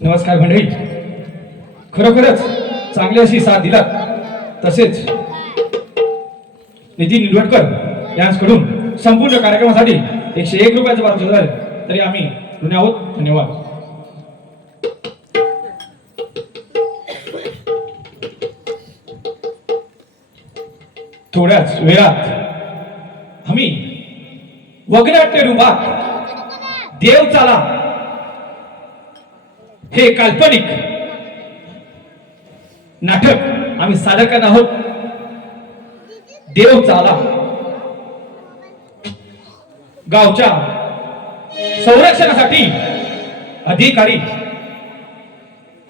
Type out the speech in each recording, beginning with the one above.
नमस्कार मंडळी, खरोखरच चांगली अशी साथ दिलात. तसेच नितीन निलवटकर यांच्याकडून संपूर्ण कार्यक्रमासाठी 101 रुपयाचं पारितोषिक झालं, तरी आम्ही ऋणी आहोत. धन्यवाद. थोड्याच वेळात आम्ही वगनाट्य रूपात देव चाला हे काल्पनिक नाटक आम्ही सादर करणार आहोत. देव चाला गावच्या संरक्षणासाठी अधिकारी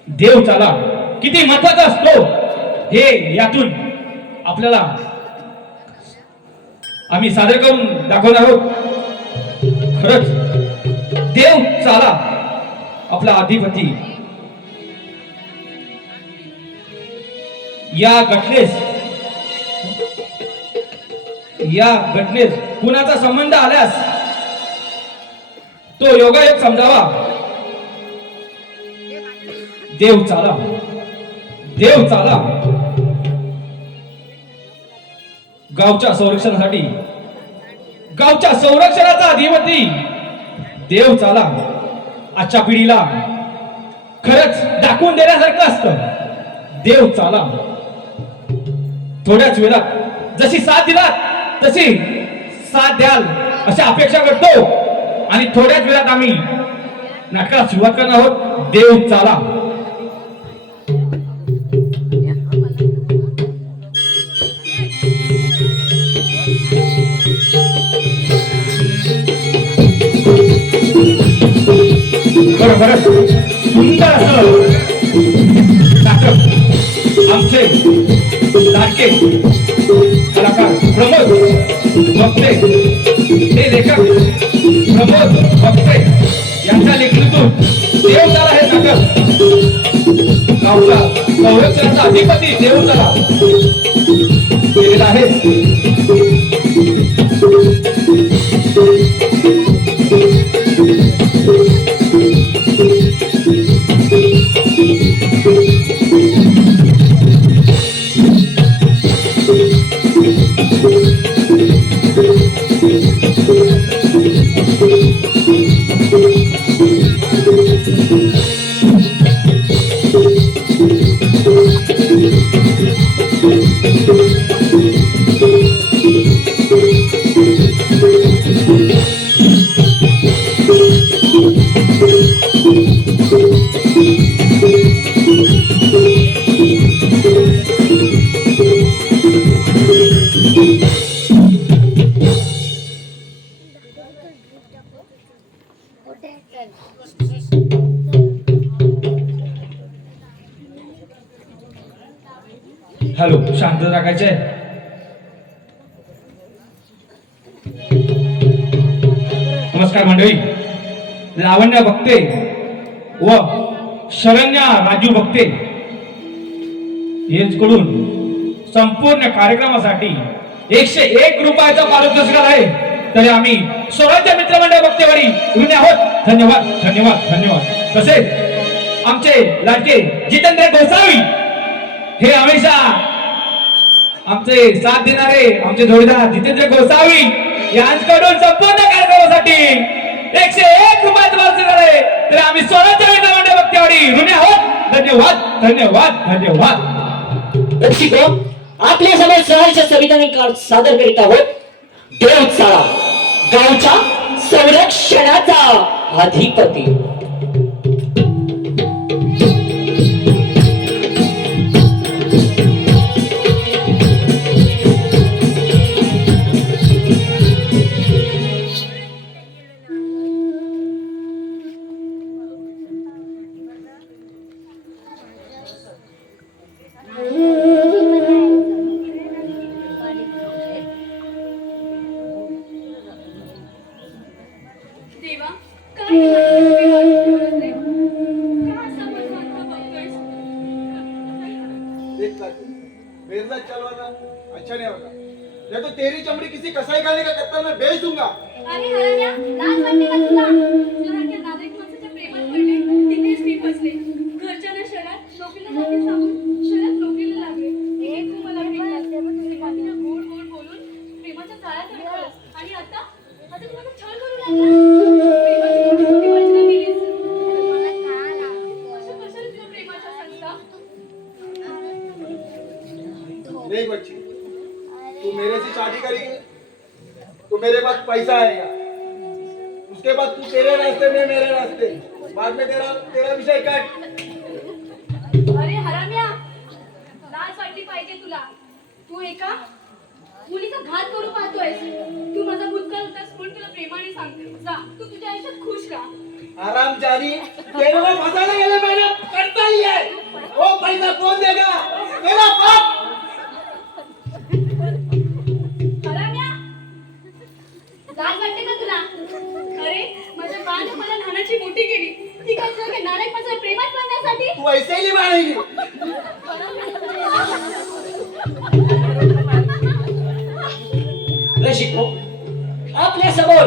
देव चाला किती महत्वाचा असतो हे यातून आपल्याला आम्ही सादर करून दाखवणार आहोत. खरंच देव चाला आपला अधिपती या घटनेस कुणाचा संबंध आल्यास तो योगायोग समजावा. देव चाला, देव चाला गावच्या संरक्षणासाठी, गावच्या संरक्षणाचा अधिपती देव चाला आजच्या पिढीला खरंच दाखवून देण्यासारखं असतं. देव चाला थोड्याच वेळात जशी साथ दिलात तशी साथ द्याल अशी अपेक्षा करतो आणि थोड्याच वेळात आम्ही नाटकाला सुरुवात करणार आहोत. देव चाला. बरोबर सुंदर असं नाटक आमचे लाडके कलाकार प्रमोद भक्ते, हे लेखक प्रमोद भक्ते यांच्या लेखणीतून देव चाला हे नाटक गावच्या संरक्षणाचा अधिपती देव चाला केलेला आहे. हॅलो, शांत राखायचे. नमस्कार मंडळी. लावण्या बघते व शरण्या राजू बघते यांच्याकडून संपूर्ण कार्यक्रमासाठी 101 रुपयाचा पारितोषिक आहे. तरी आम्ही स्वराज्य मित्रमंडळ बघतेवाडी ऋणी आहोत. धन्यवाद धन्यवाद धन्यवाद. तसेच आमचे लाडके जितेंद्र गोसावी हे हमेशा आमचे साथ देणारे आमचे जोडीदार जितेंद्र गोसावी यांच्याकडून संपूर्ण कार्यक्रमासाठी 101 रुपयाचं पारितोषिक आहे. तर आम्ही स्वराज्य मित्रमंडळ बघतेवाडी ऋणी आहोत. धन्यवाद धन्यवाद धन्यवाद. रसिको, आपल्या समोर सहर्ष संविधानिक सादर करीत आहोत देवचाळा, गावच्या संरक्षणाचा अधिपती. देवा, काय हे का समजवत बघतोयस? देख लाटू, मेरे साथ चल वरना अच्छा नहीं होगा. या तो तेरी चमड़ी किसी कसाई खाने का कत्तल में बेच दूंगा. अरे हरण्या, लाज वाटते का तुला? शहरातल्या नागरिक माणसाच्या प्रेमात पडले, तिथेच मी फसले. घरच्यांना शहरात नोकरीला जाते सांगून शहरात नोकरीला लागले. हे तू मला भेटलास. सुरुवातीला गोड गोड बोलून प्रेमाच्या जाळ्यात अडकवलंस. आणि आता तू मला छळ करू लागलास. प्रेमाची मोठी वचनं दिलीस. असं कशाला तुझ्या प्रेमाच्या संस्था? नहीं बच्ची, तू मेरे से शादी करेगी तो मेरे पास पैसा आएगा. उसके बाद तू तेरे रास्ते में मेरे रास्ते. बाद में तेरा तेरा विषय काट. अरे हराम्या, लाज वाटली पाहिजे तुला. तू एका मुलीचा घात करू पाहतोयस. तू माझा भूतकाळ होतास म्हणून तुला प्रेमाने सांगते. जा, तू तुझ्या आयुष्यात खुश राहा. आराम जानी, तेरे को फंसाने के लिए मैंने करता ही है. वो पैसा कौन देगा? मेरा बाप. हराम्या, लाज वाटते का तुला? अरे माझ्या बाने मला लहानाची मोठी केली. ती काय तुला काय नालायक माझ्या प्रेमात पडण्यासाठी? तू ऐसे ही नहीं मानेगी. रसिको, आपल्या समोर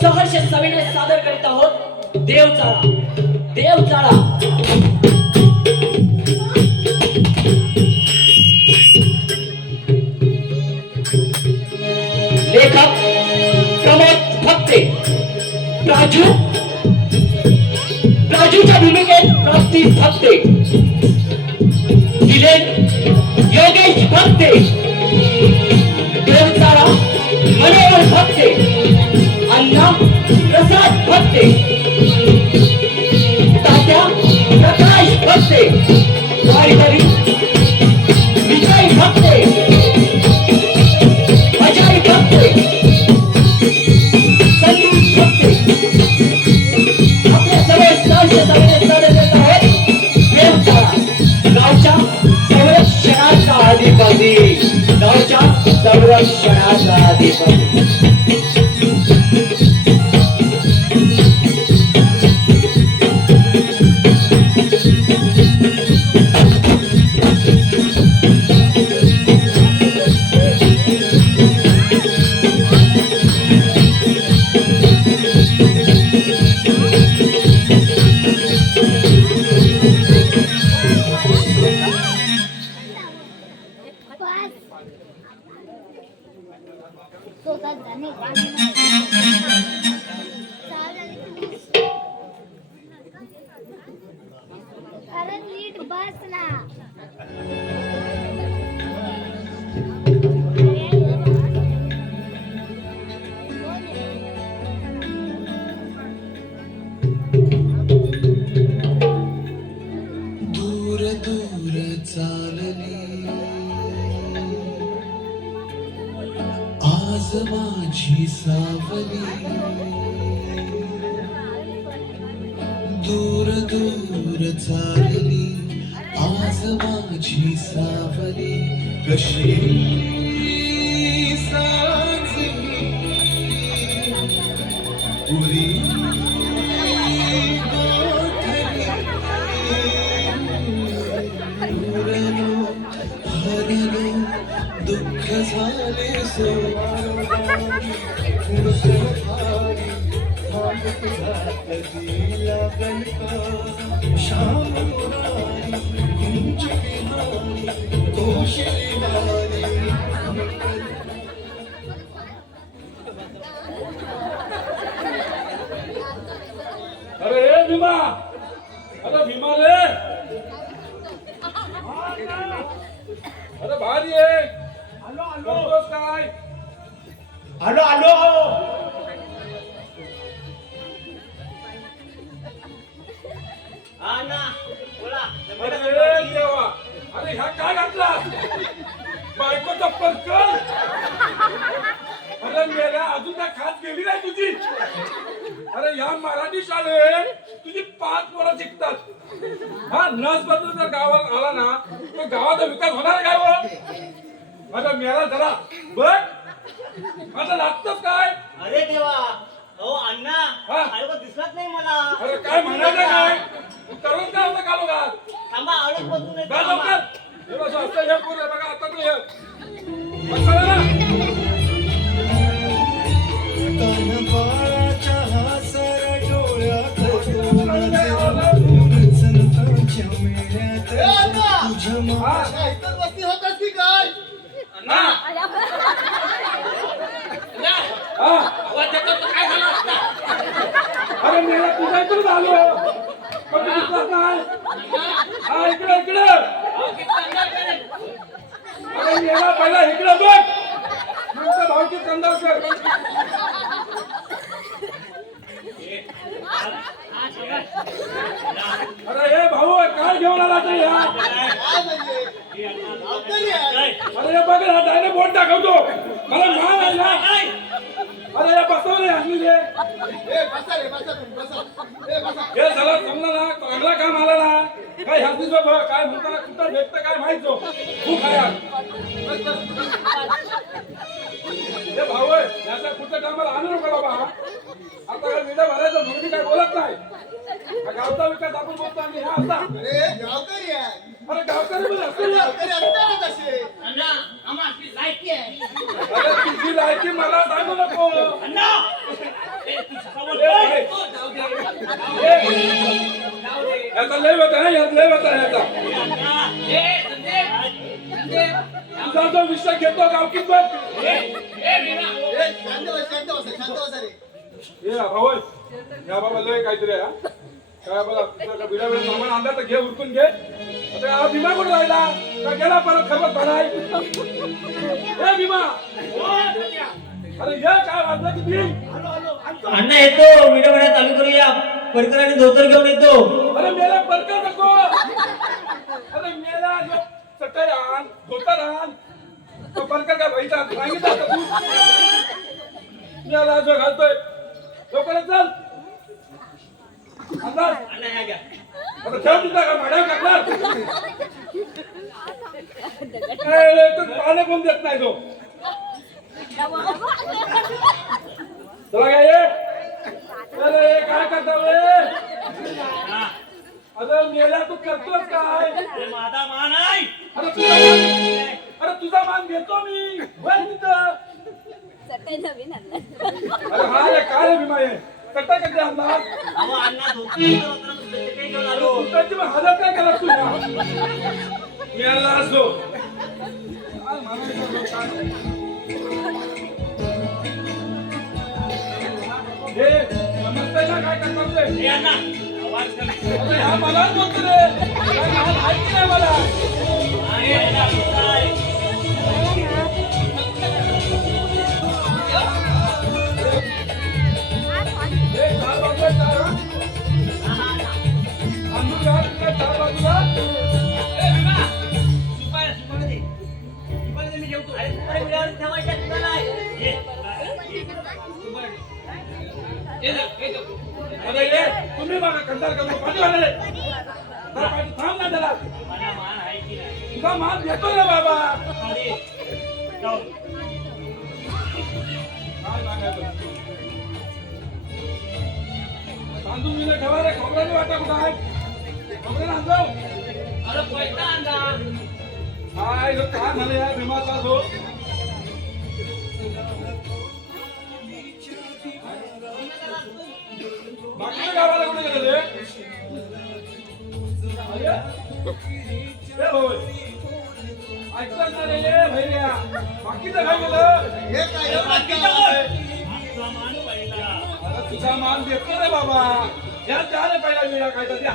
सहर्ष संविधान सादर करीत आहोत देवचाळा. देवचाळा लेखक प्रमोद फक्ते. राजूच्या भूमिकेत प्राप्ती फक्ते. दिलेर योगेश फक्ते. देवचाळा मनोहर फक्ते. अण्णा प्रसाद फक्ते. तात्या प्रकाश फक्ते. वारकरी विजय फक्ते. अजय फक्ते. संदीप फक्ते. आपल्या सगळे सहर्ष संविधान सादर करत आहेत देवचाळा, गावच्या संरक्षणाचा अधिपती. गावच्या संरक्षणाचा अधिपती. अरे नीट बस ना. दूर दूर चालली आज माझी सावली. दूर दूर चालली आज माझी सावली कशी साजली पुरी उरलो हरलो दुःख झाले कधी लागल का श्याम मुरारी कुंज बिहारी कौशली अरे ए भीमा, अरे भीमा रे, अरे भारी आहे. करतोस काय? आलो आलो हा ना बोला अरे देवा, अरे ह्या काय घातला? बायकोचा पर्कल. अरे मेल्या अजून काय खात गेली नाही तुझी. अरे ह्या मराठी शाळेत तुझी 5 पोरं शिकतात. हा नस बदलून जर गावात आला ना तर गावाचा विकास होणार काय हो? माझा मेला जरा बघ आता लागतच काय. अरे देवा हो अण्णा हा. आलो दिसत नाही मला अरे काय म्हणायचं काय करून काय होतं कालो का थांबा आलोच बसून येतो, काय थांबा. लवकर हे बघ असं हे पोरं बघा आता तू हे बसला ना. बाळाच्या हासर डोळ्यात संतांच्या मेळ्यात तुझ्या हा. काय इतर वस्ती होतात की काय? हा. हा. अरे मेला तुझ्या इकडे झालो पण तू दिसलास नाही. हा इकडे इकडे अरे मेला पहिला इकडे बघ नंतर भाऊची कंदार कर. अरे हे भाऊ काय घेऊन आला ते या. काय म्हणजे गावकरी आहे. अरे हे बघ ना डायने बोट दाखवतो मला मान आहे ना. अरे हे बसवले असली रे ए बसा रे बसा तुम्ही बसा ए बसा हे झालं समजा ना चांगला काम आला ना काय ह्याच दिवस काय म्हणताना कुठं भेटतं काय माहिती खूप आहे यार. हे भाऊ आहे याचा कुठं कामाला आणू नका बाबा. आता काय विडा भरायचं म्हणून मी काय बोलत नाही. हा गावचा विकास आपण बोलतो आणि हा असा. अरे गावकरी आहे. अरे गावकरी पण असतो ना. गावकरी असतात असे. अण्णा आम्हा आपली लायकी आहे अरे तुझी लायकी मला सांगू नको. अण्णा याचा लय होता ना यात लय होता याचा. तुझा जो विषय घेतो गावकीत बघ. शांत बसा रे. ये भाऊ या बाबा लय काहीतरी आहे, हा. काय बोला तुझं बिडा वेळ सामान आणला तर घे उरकून घे. आता हा भीमा कुठे राहिला का गेला परत खबर भराय. ए भीमा अरे ये काय वाजलं किती. अण्णा येतो व्हिडिओ बनवायला चालू करूया परकर आणि धोतर घेऊन येतो अरे मेला परका नको. अरे मेला जो चटई आण धोतर आण तो परकर काय व्हायचा सांगितलं का तू. मेला जो घालतोय लवकरच चल. अंदाज अण्णा ह्या घ्या आता ठेव तिथं का भाड्यावर टाकणार. ए, तो पाणी कोण देत नाही तो. चला काय ये. अरे काय करता रे. अरे मेला तू करतोस काय. हे माझा मान आहे अरे तुझा मान घेतो मी बस तिथं. अरे हा रे काय रे भीमा हे कट्टा कट्टा अंदाज. अहो अण्णा धोतर काही घेऊन आलो त्याची मग हालत काय केला तू मेला असो. काय म्हणायचं काय. हे नमस्ते ना काय करतात ते. हे अण्णा आवाज कमी अरे हा मलाच बोलतो रे काय नाव माहिती नाही मला. आहे अण्णा काय हे चार बाजूला चार हा. आम्ही चार बाजूला. ए बिमा सुपारी दे सुपारी मी जेवतो अरे सुपारी मिळाली ठेवायच्या तुला नाही ये सुपारी ये जा अरे ए, तुम्ही बघा कंटाळ करू पाणी वाले थांब ना त्याला मला मान आहे की नाही तुझा मान देतो ना बाबा अरे जाऊ. काय सांगायचं तांदूळ मिळून ठेवा रे खोबऱ्याची वाटा कुठं आहे खोबऱ्याला आणलो अरे पैसा आणला काय ह्यो काय झालं या भीमाचा जो बाकीच्या गावाला कुठे गेले अरे ए भाऊ ऐकतात ना रे ए भैया बाकीचं काय गेलं हे काय हे बाकीचं काय? आपला मान पहिला अरे तुझा मान देतो रे बाबा या द्या रे पहिला वेळा काय तर द्या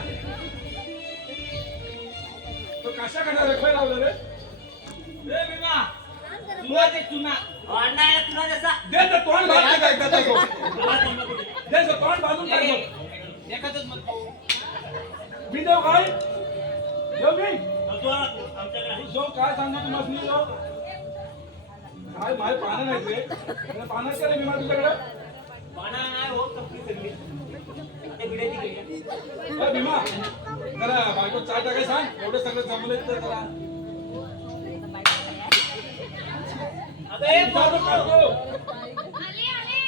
तो कशा करणार रे? काय लावलं रे ए भीमा तुला दे तुना आणणार तुला जसा दे तर तोंड बाजून काय करता तो तुला जमलं कुठे? दे तर तोंड बाजून काय तो. एकच मत मी देऊ काय देऊ मी तू आमच्याकडे आहे. जो काय सांगतो तू मस्त मी जाऊ काय माझे पानं नाही रे पानं केले मी तुझ्याकडे पाना नाही हो कपडी सगळी ते बिड्याची गेली भीमा जरा बायको चाय टाकाय सांग एवढे सगळे जमले तर जरा अबे जाऊ काढतो. आले आले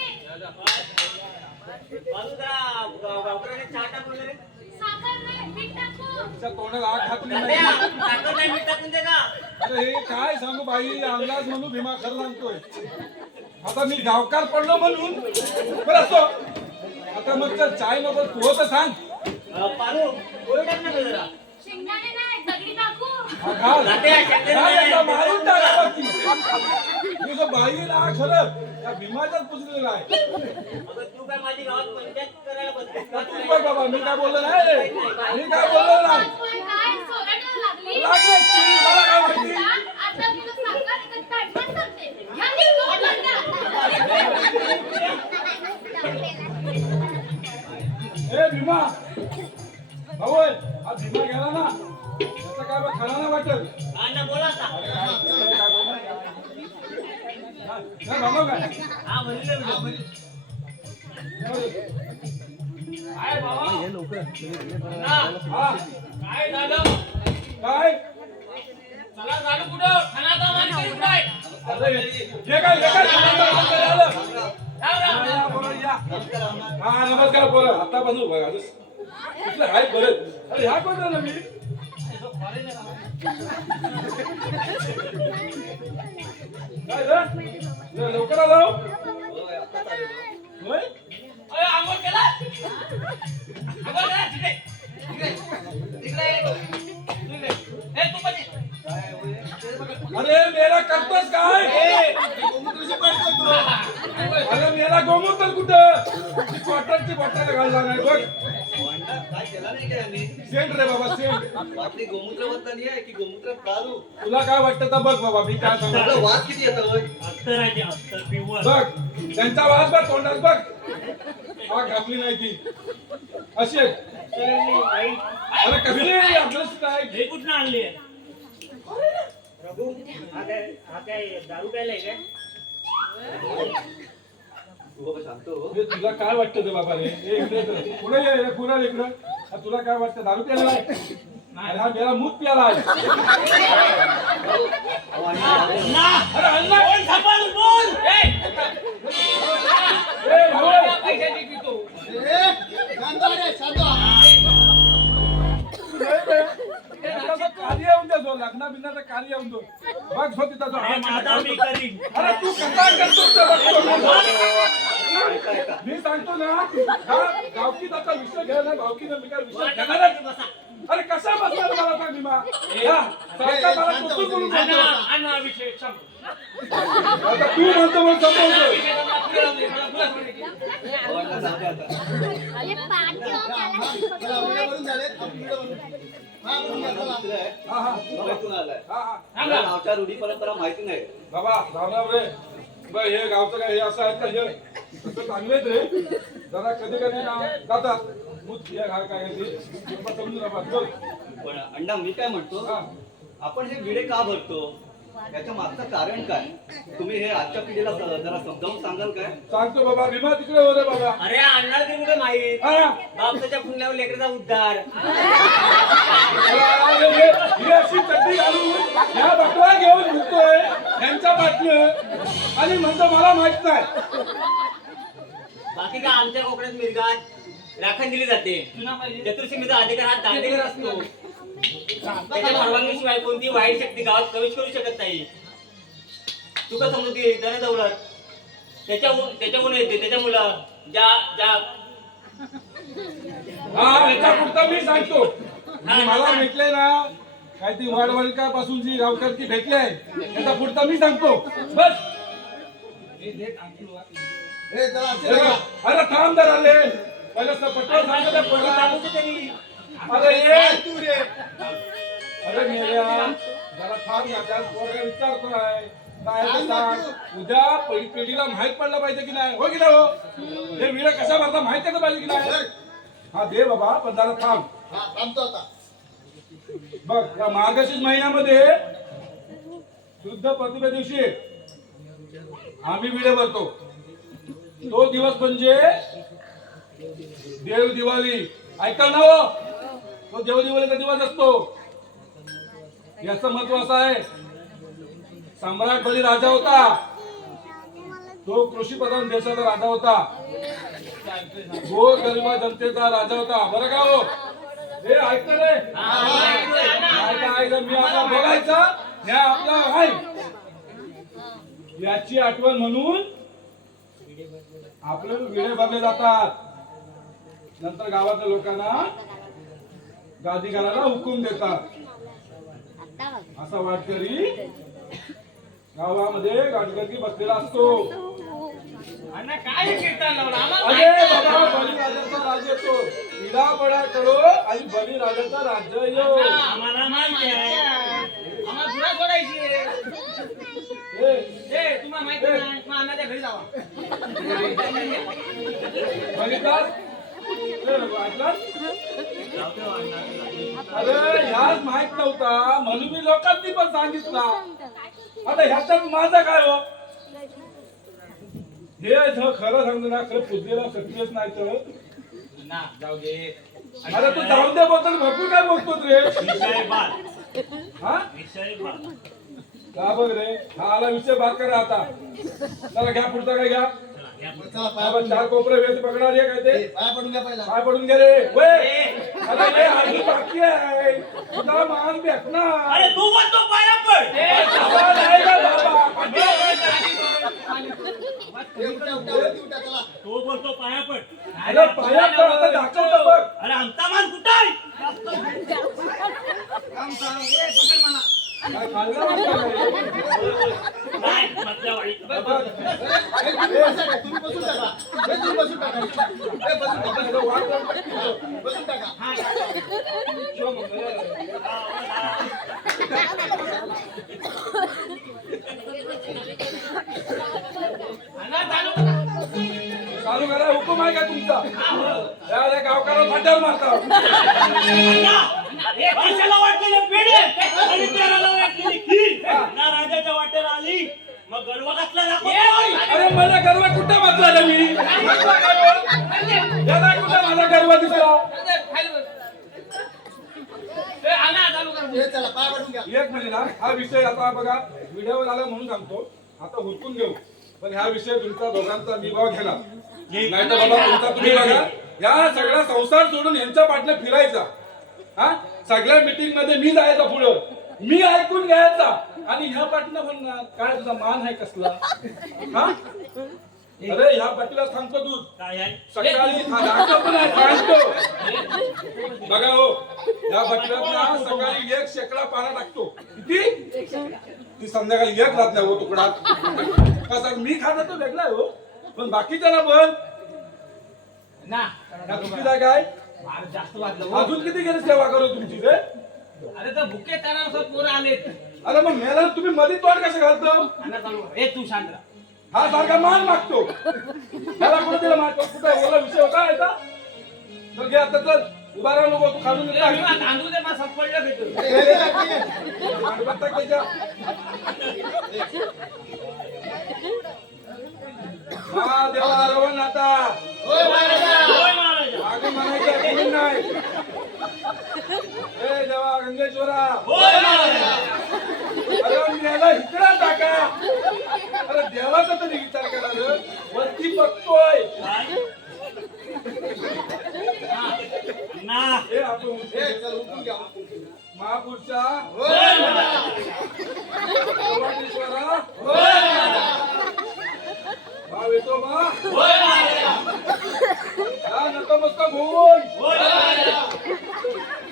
बाजू जरा गावकऱ्याने चहा टाकून दे रे. साखर नाही मीठ टाकू तिच्या तोंडाला आग घातली तात्या, नाही साखर नाही मीठ टाकून दे का अरे हे काय सांगू बाई अंदाज म्हणून भीमा खरं सांगतोय आता मी गावकार पडलो म्हणून बरं असतो आता मग जर चाय नको तू तर सांग पारू गोळी टाक ना जरा शेंगदाणे नाही दगडी टाकू हा, घाल. तात्या, शेंगदाणे घाल एकदा नाही. मारून टाका बघ ती. मी जो बाई ना खरं त्या भीमाच्याच पुजलेला आहे अगं तू काय माझी गावात पंचायत करायला बसतेस का? तू बघ बाबा मी काय बोललो नाही मी काय बोललो नाही पण काय सोडायला लागली लागेल ती, मला काय माहिती आता मी तो साखर एकच टाकून सांगते ह्या निघतो ए भीमा भाऊ हा भीमा गेला ना त्याचं काय बघ खरं नाही वाटत हा ना बोला आता नाही बाबा काय हा म्हणलं काय बाबा ना, हा काय झालं काय चला झालं कुठं खानाचा मान करीत काय अरे हे काय आलं राम राम या, पोरं, या. हा नमस्कार पोरं आतापासून बघा कुठलं हाय बरं अरे ह्या कोण झालं मी काय झालं? लवकर आलो होय अरे आंघोळ केला आंघोळ केला तिकडे तिकडे तिकडे हे तू पण ये. अरे मेला करतोस काय अरे मेला गोमूत्र कुठं ती क्वार्टरची बॉटल घालला नाही बघ काय केला नाही काय आम्ही सेंट रे बाबा सेंट आपली गोमूत्र बदलली आहे की गोमूत्र दारू तुला काय वाटतं तर बघ बाबा मी काय आपला सांगतो वास किती येतो होय? अत्तर आहे ते अत्तर पिवळ बघ त्यांचा वास बघ तोंडात बघ आग घातली नाही ती अशी आहे. अरे कसली अभ्यास नाही हे कुठनं आणली प्रभू हा काय दारू प्यायलाय काय तू बाबा शांत हो. हे तुला काय वाटतं ते बाबा रे हे इकडे तर. पुढे ये रे, पुढे इकडं हा, तुला काय वाटतं दारू प्यायला आहे अरे हा मेरा मूत प्याला आहे अरे अण्णा बोल सांभाळून बोल ए, होय. पैशाची पितो लग्नाचं कार्य येऊन दे जो लग्ना बिन्नाचं कार्य येऊन दो बघ झो तिथं जो हे माझा मी करीन अरे तू कसा करतोस ते बघतो मी सांगतो ना हा गावकीत आता विषय घ्यायला गावकीनं मी काय विषय घेणारच अरे कसा बसला मला सांग भीमा या सारखा मला कुठून बोलून सांगतो आणा विषय संप. आता तू म्हणतो म्हणून समजतो विषय संपला, पुढे राहू दे. मला पुढे सोडून दे. वाटलं जाऊ दे आता. अरे पाठी हो मला चला, उद्या बनून झाले. आपण उद्या बनवू. हा, बनवून घ्या, चला. मित्र आहे. हा हा मुंबईतून आलाय हा हा मला गावच्या रूढी परंपरा माहिती नाही बाबा रामराम रे बघ हे गावचं काय हे असं आहे का हे तसं चांगलेच रे जरा कधी कधी ना जातात मूत हे घाल काय ते समजून नका बोल पण अण्णा मी काय म्हणतो हा आपण हे विडे का भरतो याच्या मागचं कारण काय? तुम्ही हे आजच्या पिढीला जरा समजावून सांगाल काय? सांगतो बाबा, भीमा तिकडे हो रे बाबा. अरे आणणार ते कुठे माहीत हा? बापसाच्या पुण्यावर लेकराचा उद्धार. अरे ही अशी चड्डी घालून ह्या बकरा घेऊन फिरतोय यांच्या बाटलं आणि म्हणतो मला माहित नाही. बाकी काय आमच्या कोकणात मिरगात राखण दिली जाते. चतुर्सीमेचा अधिकार हा दांडेकर असतो. त्याच्या परवानगीशिवाय कोणती वाईट शक्ती गावात प्रवेश करू शकत नाही. तुका समृद्धी धन दौलत त्याच्याकडून येते. त्याच्या मुलं ज्या ज्या हा याच्या पुढचा मी सांगतो. मला भेटले ना काय ती वाडवळका पासून जी गावकरकी भेटले त्याचा पुढचा मी सांगतो. बस अरे थांब जरा रे, पहिलं पटकन सांगतो त्या पोराला. अरे ये तू रे. अरे मेल्या जरा थांब ना, त्या पोराला विचारतोय काय ते सांग. उद्या पहिली पिढीला माहित पडलं पाहिजे की नाही, हो की नाही हो? हे विडा कशा भरता माहित कसं पाहिजे की नाही. हा दे बाबा, पण जरा थांब. बघ या मार्गशीर्ष महिन्यामध्ये शुद्ध प्रतिभे दिवशी आम्ही विडे भरतो. तो दिवस म्हणजे देव दिवाळी. ऐका ना हो, तो देव दिवाळीचा दिवस असतो. याचं महत्व असं आहे, सम्राट बली राजा होता. तो कृषी प्रधान देशाचा राजा होता. गोर गरिबा जनतेचा राजा होता. बरं का हो? हे ऐकतं रे? ऐका मी आता बघायचा ह्या आपला आहे याची आठवण म्हणून आपले विडे भरले जातात. नंतर गावातल्या लोकांना गादी घालायला हुकूम देतात. असा वाटकरी गावामध्ये गाडगती बसलेला असतो. काय कीर्तन लावलं अरे बाबा, बळीराजाचा राज्य येतो. पिढा बडा करो आणि बळीराजाचा राज्य येऊ. आम्हाला माहिती आहे. आम्हाला गुन्हा सोडायची. तुम्हाला माहिती नाही, मग अण्णाच्या घरी जावा. बघितलास? वाटलास? अरे ह्याच माहित नव्हता म्हणून मी लोकांनी पण सांगितला. आता ह्याच्यात माझं काय हो? हे खरं सांगतो ना, खरं पुजलेला सत्यच नाही तर ना जाऊ दे. अरे तू जाऊन दे बोलतो, भरपूर काय बोलतोस रे. हा का बघ रे, हा आला विषय बात करा आता. चला घ्या पुढचा काय घ्या. बाबा, 4 कोपरे व्यक्ती पकडा रे. काय ते पाय पडून घे रे. वय अरे हे अजून बाकी आहे. तुझा मान भेटणार. अरे तू बोलतो पाया पड. बाबा, नाही का बाबा? तू बोलतो पाया पड. अरे पाया पड, आता दाखवतो बघ. अरे आमचा मान कुठं आहे? काय खाल्लं वाटतं रे? काय मधल्या वाडीत. बाबा, चालू करा. हुकूम आहे का तुमचा? त्या गावकाराला फाट्यावर मारता. हे कशाला वाटलेले पेढे आणि पेराला वाटलेली खीर ना राजाच्या वाटेला आली. मग गर्व कसला दाखवतो? अरे मला गर्व कुठं वाचला रे मी? याला कुठं माझा गर्व दिसला? एक मिनिट हा. हा विषय आता बघा व्हिडिओवर आला म्हणून सांगतो. आता हुकून घेऊ, पण ह्या विषय तुमचा दोघांचा निभाव घेणार नाही तर बाबा तुमचा तुम्ही बघा. या सगळा संसार सोडून यांच्या पाठला फिरायचा. हा सगळ्या मीटिंग मध्ये मी जायचा पुढं, मी ऐकून घ्यायचा आणि ह्या पाठीला म्हणणार काय तुझा मान आहे कसला. हा अरे ह्या पाठीला सांगतो तू काय आहे? सकाळी दाखवतो नाही सांगतो. बघा हो, या पाठीला सकाळी 1 शेकडा पाला टाकतो. किती? ती संध्याकाळी 1 राहत हो तुकडा. कसा मी खाता तो वेगळा आहे हो, पण बाकीच्याला पण ना चुकीचा काय. जास्त वाजलं. अजून किती गेली सेवा करू तुमची रे. अरे तर भुके तानावर पोरं आलेत. अरे मग मेला तुम्ही मध्ये तोड कसं घालतो. अण्णा चालू कर. ए तू शांत राहा. हा सारखा मान मागतो. त्याला कुठे दिला मागतो कुठे ओला विषय होता याचा. तर घे आता चल उभा राहू नको तू खालून येतो तांदूळ दे मला संपडलं भेटून देवा रवण आता मागे म्हणायचं कोणी नाही ए देवा गंगेश्वरा अरे मेला इकडा टाका अरे देवाचा तरी विचार करा रे वरती बघतोय हे आपण चल उठून घ्या महापुरुषा देवाधीश्वरा भाव येतो मा हा नतमस्तक होऊन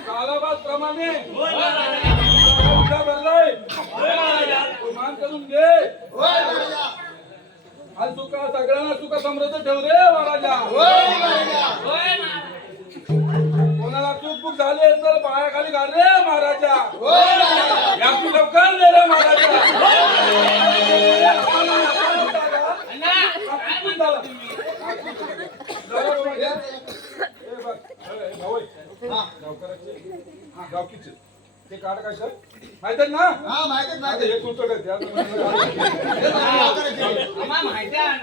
कालाबाद प्रमाणे उद्या भरलाय मान करून घे आज तुका सगळ्यांना तुका समृद्ध ठेव रे महाराजा कोणाला चूक बुक झाली तर पायाखाली घाल रे महाराजा याची लवकर दे रे महाराजा गावकीचे ते कार्ड काय सर माहित आहे ना हा माहिती आता हे कुठं काय त्या माहिती आहे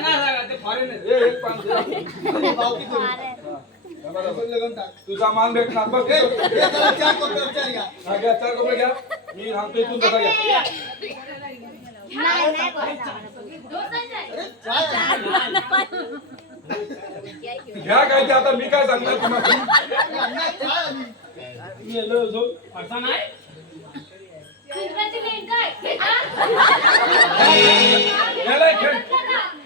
ना ते फॉरेन एक पाच तुझा मान भेटणार बघ घ्या 4 कपडे घ्या मी सांगतो इथून तसा घ्या घ्या काय ते आता मी काय सांगणार तुम्हाला असा नाही Congratulate काय याला खेळ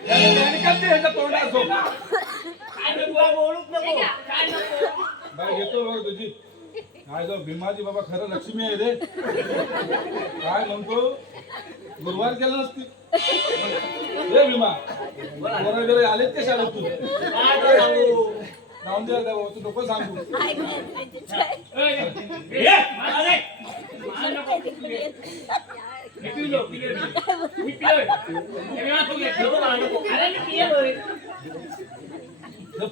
याने काय ते ह्याच्या तोंडात झोप काय नको बोलूच नको काय नको बाय घेतो बघ तुझी काय जो भीमाजी बाबा खरं लक्ष्मी आहे रे काय म्हणतो गुरुवार केलं नसती रे भीमा बरं गेले आलेत ते शाळेत तू जाऊन द्या तू नको सांगू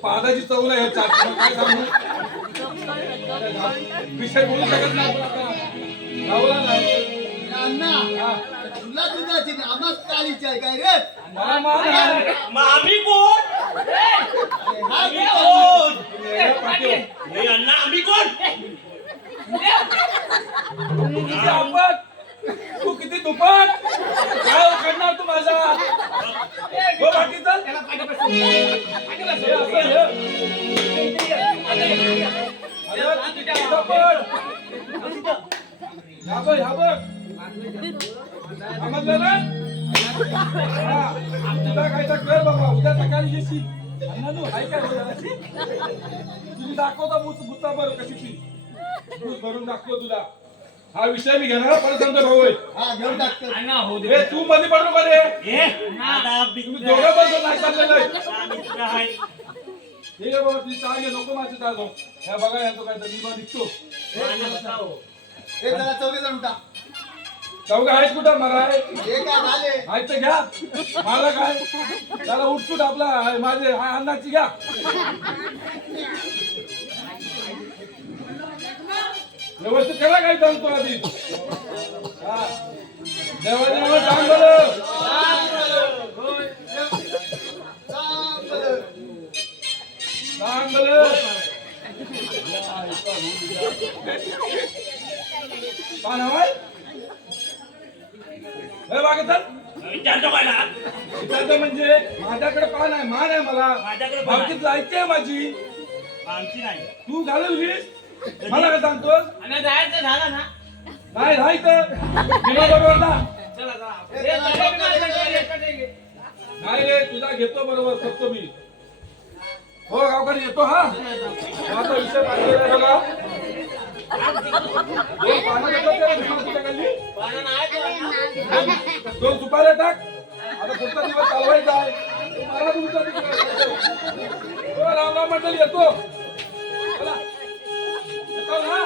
पादाची चव नाही हे चाट काय सांगू विषय बोलू शकत नाही आपण आता गावला नाही अण्णा तुला दुधाची नाही आम्हाला काळीची आहे काय रे मला मान आहे. आम्ही कोण आम्ही कोण मेल्या पाठीवर. हे अण्णा आम्ही कोण तू किती आंबट तू किती दुपट काय उघडणार तू माझा हो बाकी चल हे असं हे. अरे, तू किती दुपट. ह्या बघ समजलं ना हा, तुला काय तर कर बाबा उद्या सकाळी येशील अण्णा तू हाय काय जराशी? तुम्ही दाखवता बुत्ता बरं कशी ती तू भरून दाखव तुला हा विषय मी घेणार परत सांगतो भाऊ हा घेऊन टाकतो अण्णा हो दे हे तू मध्ये पडू का रे हे नादा तुम्ही दोघं पण नाही चाललेलं आहे आहे ठीक आहे बाबा तुझी चाल घे नको माझी चाल घेऊ ह्या बघा यांचं काय तर मी निघतो हे जरा चौघे जण उठा चौघं आहेत कुठं मला आहे हे काय झाले आहेत तर घ्या मला काय त्याला उठसूट आपला माझे अन्नाची घ्या व्यवस्थित करा काय सांगतो आधी हा देवाने नाव सांग बरं सांग बरं काय नाव आहे हे बागे चल विचारतो काय ना विचारतो म्हणजे माझ्याकडे पान आहे मान आहे मला माझ्याकडे पान आहे. भावकीत जायची आहे माझी आमची नाही तू घालवलीस मला काय सांगतोस आणि जायचं झालं ना नाही राहायचं बिना बरोबर ना चला चला नाही रे तुझा घेतो बरोबर करतो मी हो गावकडे येतो हा माझा विषय पाहिजे बघा दोन पानं देतो ते भीमा तुझ्याकडली. दोन सुपाऱ्या टाक आता पुढचा दिवस चालवायचा आहे मला तुमचा दिवस हो, राम राम मंडळ येतो चला. येतो ना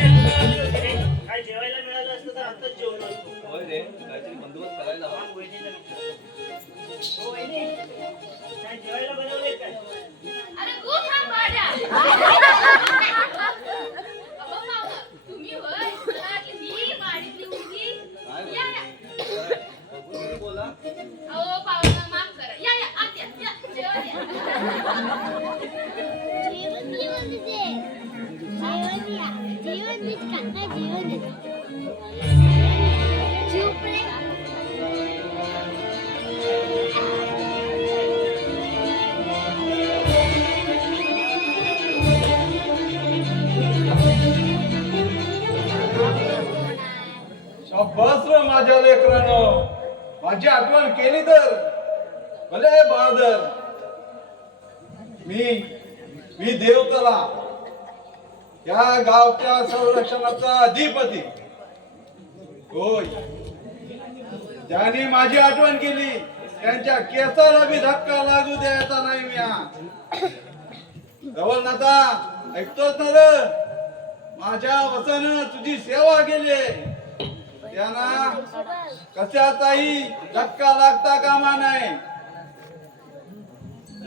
काय जेवायला मिळालं असतं तर आताच जेवलो असतो होय रे काहीतरी बंदोबस्त करायला हवा. वहिनीला विचार. हो, वहिनी. काय जेवायला बनवलंय काय? अरे तू थांब बाळा. अहो मामा, तुम्ही होय. मला वाटलं ही वाडीतली मुलगी. या या. बोला. अहो पाहुणा माफ करा. या या आत या. या जेवण या. जीवन जीवन दे जीवन या जीवन बीच करता जीवन दे चुप रे शाबास रे माझ्या लेकरानं, माझी आठवण केली तर भले बहादर. मी देवतला या गावच्या संरक्षणाचा अधिपती होय. ज्यांनी माझी आठवण केली त्यांच्या केसाला बी धक्का लागू द्यायचा नाही म्या. रवलनाथा ऐकतोच ना रे? माझ्या वचन तुझी सेवा केली, त्यांना कशाचाही धक्का लागता कामा नाही.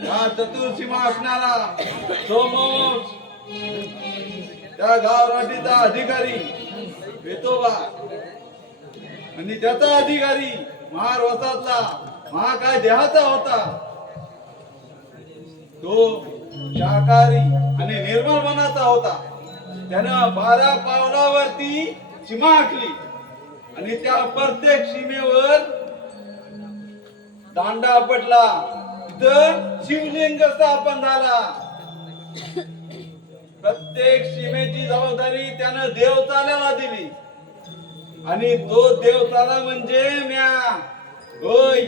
या चतुर्सीमा असणारा सोमोस त्या गावराटीचा अधिकारी वेतोबा आणि त्याचा अधिकारी महार वसातला महाकाय देहाचा होता. तो शाकाहारी आणि निर्मल मनाचा होता. त्यानं 12 पावलावरती सीमा आखली आणि त्या प्रत्येक सीमेवर दांडा आपटला. तिथं शिवलिंग स्थापन झाला. प्रत्येक सीमेची जबाबदारी त्यानं देवताल्याला दिली आणि तो देवताला म्हणजे म्या होय.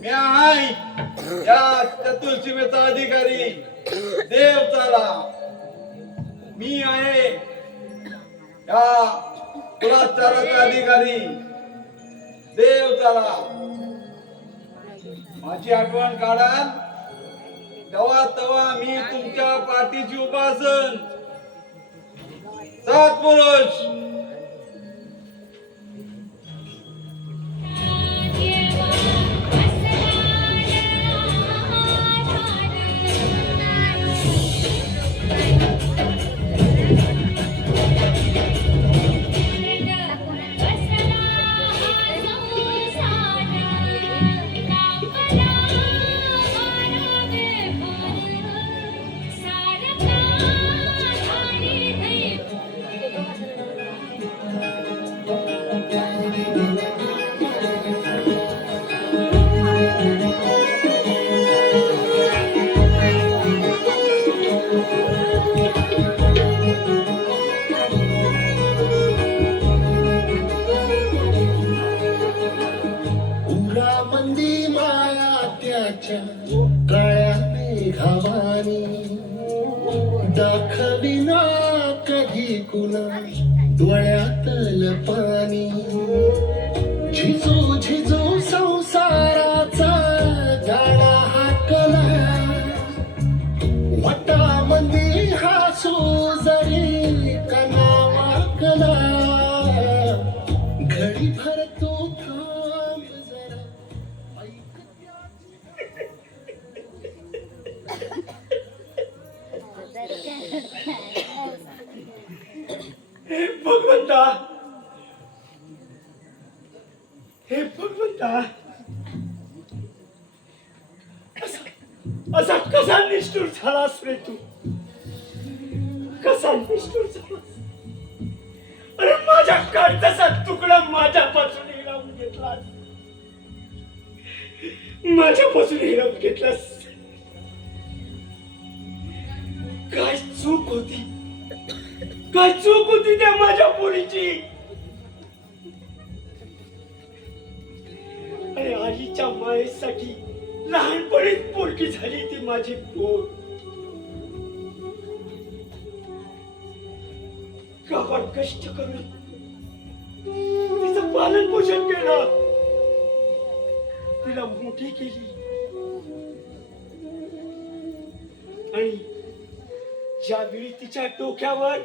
म्या हाय या चतुर्सीमेचा अधिकारी देवताला. मी आहे या कुलाचाराचा अधिकारी देवताला. माझी आठवण काढाल तेव्हा तेव्हा मी तुमच्या पाठीची उभा असन. सात पुरुष उरामंदी माया त्याच्या काळ्या मेघावानी दाखविना कधी कुणा डोळ्यातल पाणी. झिजू झिजू संसाराचा गाडा हाकला वटामंदी हासू जरी कना वाकला. घडी भर तो थांब जरा भगवंता, हे भगवंता, असा कसा निष्ठुर झालास रे तू? कसा निष्ठुर झालास? अरे माझ्या काळजाचा तुकडा माझ्यापासून हिरावून घेतलास, माझ्यापासून हिरावून घेतलास. काय चूक होती, काय चूक होती त्या माझ्या पोरीची? अरे आईच्या मायेसाठी लहानपणीच पोरकी झाली ती माझी पोर. गावात कष्ट करून तिचं पालन पोषण केलं, तिला मोठी केली आणि ज्यावेळी तिच्या डोक्यावर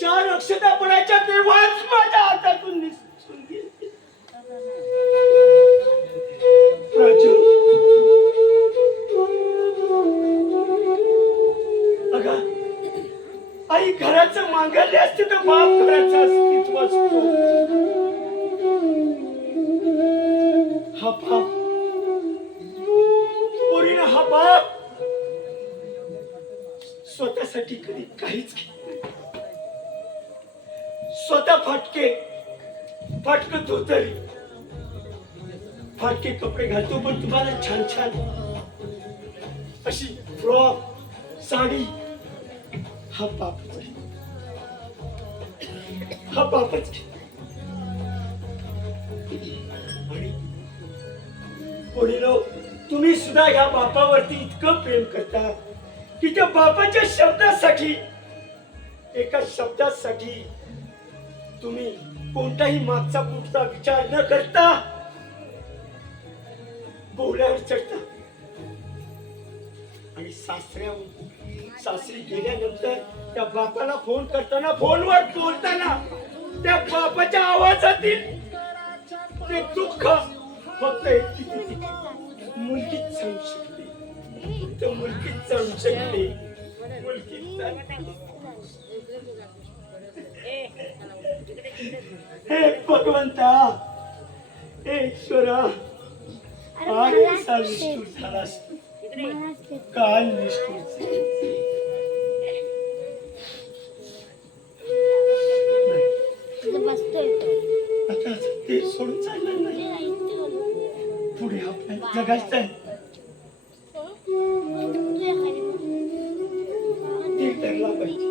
4 अक्षता पडायच्या तेव्हाच माझ्या हातातून निसटून गेली. प्राजू, माझ्यासाठी कधी काहीच केलं नाही. स्वतः फाटक तो तरी फाटके कपडे घालतो, पण तुम्हाला छान छान अशी फ्रॉक साडी हा बापच आहे. हा बापच आहे. आणि वडिलो, तुम्ही सुद्धा या बापावरती इतकं प्रेम करता की त्या बापाच्या शब्दासाठी, एका शब्दासाठी तुम्ही कोणताही मागचा पुढचा विचार न करता बोल्यावर चढता. आणि सासरी गेल्यानंतर त्या बापाला फोन करताना, फोनवर बोलताना त्या बापाच्या आवाजातील ते दुःख फक्त मुलगीच सांगू शकते. फक्त मुलगीच सांगू शकते. हे भगवंता, हे ईश्वरा, आज साल निष्ठूर झालास, काल निष्ठूर झालास. आता ते सोडून चालणार नाही. पुढे आपल्याला जगायचं आहे. ते ठरला पाहिजे.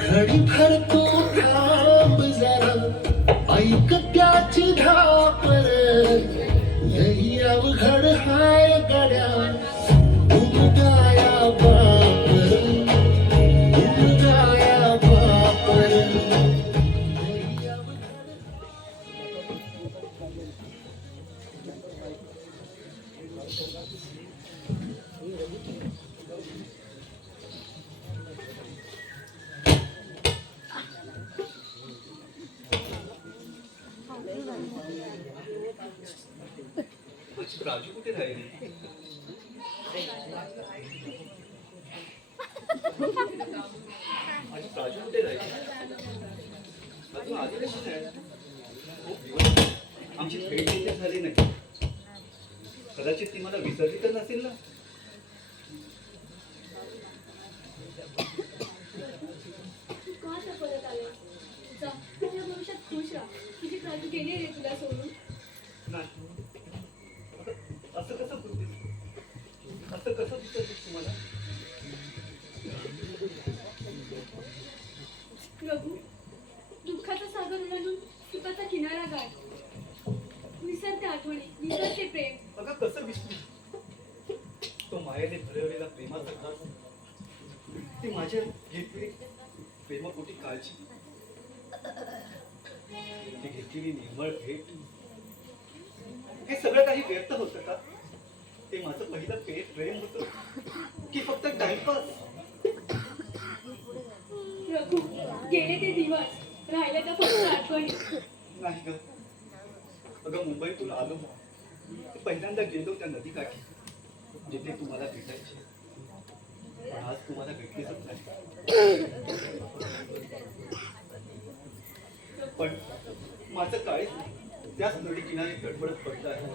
घडी भर तू थांब जरा, ऐक त्याची धापर, लई अवघड हाय गड्या उमगाया बापर, उमगाया बापर, लई अवघड. राजू कुठे राहिले? राजू कुठे राहिले? अजून आधी कशी नाही? खूप दिवस आमची भेट देखील झाली नाही. कदाचित ती मला विसरली तर नसेल ना. का आता परत आले? जा, तुझ्या भविष्यात खुश राहा. तुझी प्राजू गेली रे तुला सोडून. नाही, असं कसं बोलतेस? असं कसं विसरतेस तुम्हाला? प्रभू, दुःखाचा सागर ओलांडून सुखाचा किनारा गाठ. विसरते आठवणी, विसरते प्रेम. बघा कसं विसरू. तो मायेने भरवलेला प्रेमाचा घास, ती माझ्या घेतलेली प्रेमापोटी काळजी, ती घेतलेली निर्मळ भेट, हे सगळं काही व्यर्थ होतं का? ते माझं पहिलं प्रेम होतं की फक्त टाइमपास? प्रभू, गेले ते दिवस, राहिले तर फक्त आठवणी. नाही ग. अगं मुंबईतून आलो, पहिल्यांदा गेलो त्या नदीकाठी जिथे तुम्हाला भेटायचे, पण आज तुम्हाला भेटलेच नाही. पण माझं काळीच त्याच नदी किनारी गडबडत पडलं आहे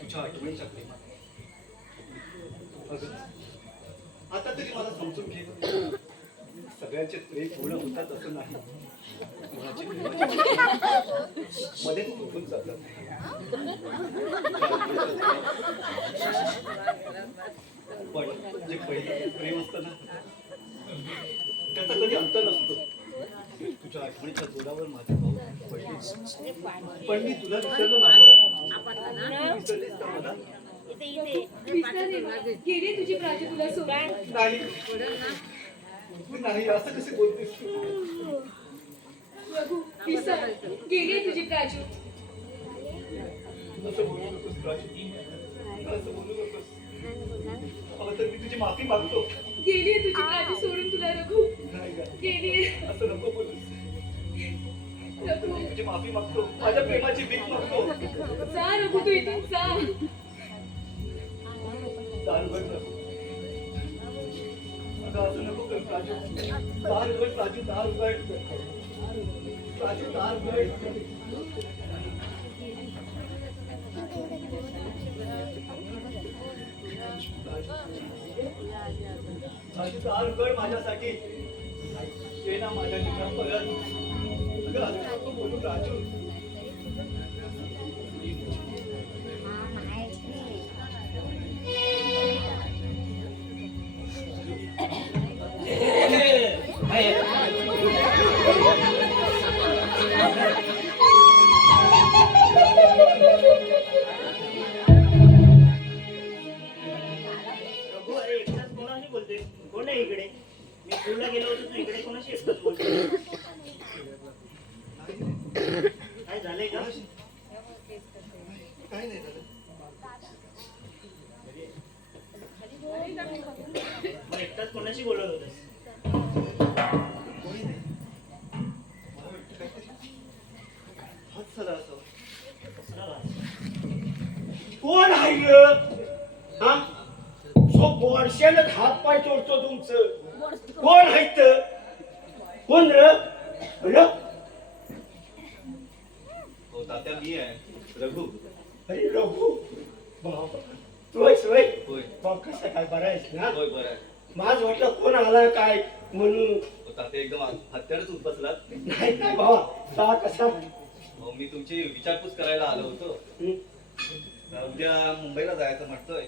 तुझ्या आठवणीच्या प्रेमात. अगं, आता तरी मला समजून घे, सगळ्यांचे प्रेम पूर्ण होतात असं नाही. कोणाचे मध्ये तुटून जातात. पण जे पहिलं प्रेम असतं ना, त्याचा कधी अंत नसतो. तुझ्या आठवणीच्या जोरावर माझे भाऊ पडले, पण मी तुला विसरलो नाही. विसरलीस का मला? विसरले ना, गेली तुझी प्राजू तुला सोडून. नाही नाही, असं कसे बोलतेस तू? प्रभू, विसर, गेली तुझी प्राजू. असं बोलू नकोस प्राची, असं बोलू नकोस. अगं तर मी तुझी माफी मागतो. गेली तुझी प्राजू सोडून तुला रघु. नाही ग, गेली असं नको बोलूस. रघु. तुझी तुझी माफी मागतो, माझ्या प्रेमाची भीक मागतो. जा रघु तू इथून जा. दार उघड कर. अगं असं नको कर राजू. दार उघड राजू, दार उघड. राजू दार उघड. राजू दार उघड माझ्यासाठी. ये ना माझ्या जीवनात परत. अगं असं नको बोलू राजू. रघु, अरे एकटाच कोणाशी बोलतोय? कोण आहे इकडे? मी स्कूलला गेलो होतो, तू इकडे कोणाशी एकटाच बोलतोय? काय झालंय का? काय नाही झालं. मग एकटाच कोणाशी बोलत होतास? कोणी नाही. मला वाटतं काहीतरी हात झाला असावा. कसला वास? कोण आहे ग? हा सो वर्षानं हात पाय चोरतो तुमचं. कोण आहे तर? कोण र? हो तात्या मी आहे, रघु. अरे रघु बाबा, तू आहेस वय? होय बाप कसं काय बरं आहेस ना? होय बरं आहे. माझ वाटलं कोण आला काय म्हणून. हो, तात्या एकदम हत्यारच उपसलात. नाही नाही बाबा, का कसा? हो मी तुमची विचारपूस करायला आलो होतो. हं? उद्या मुंबईला जायचं म्हणतोय.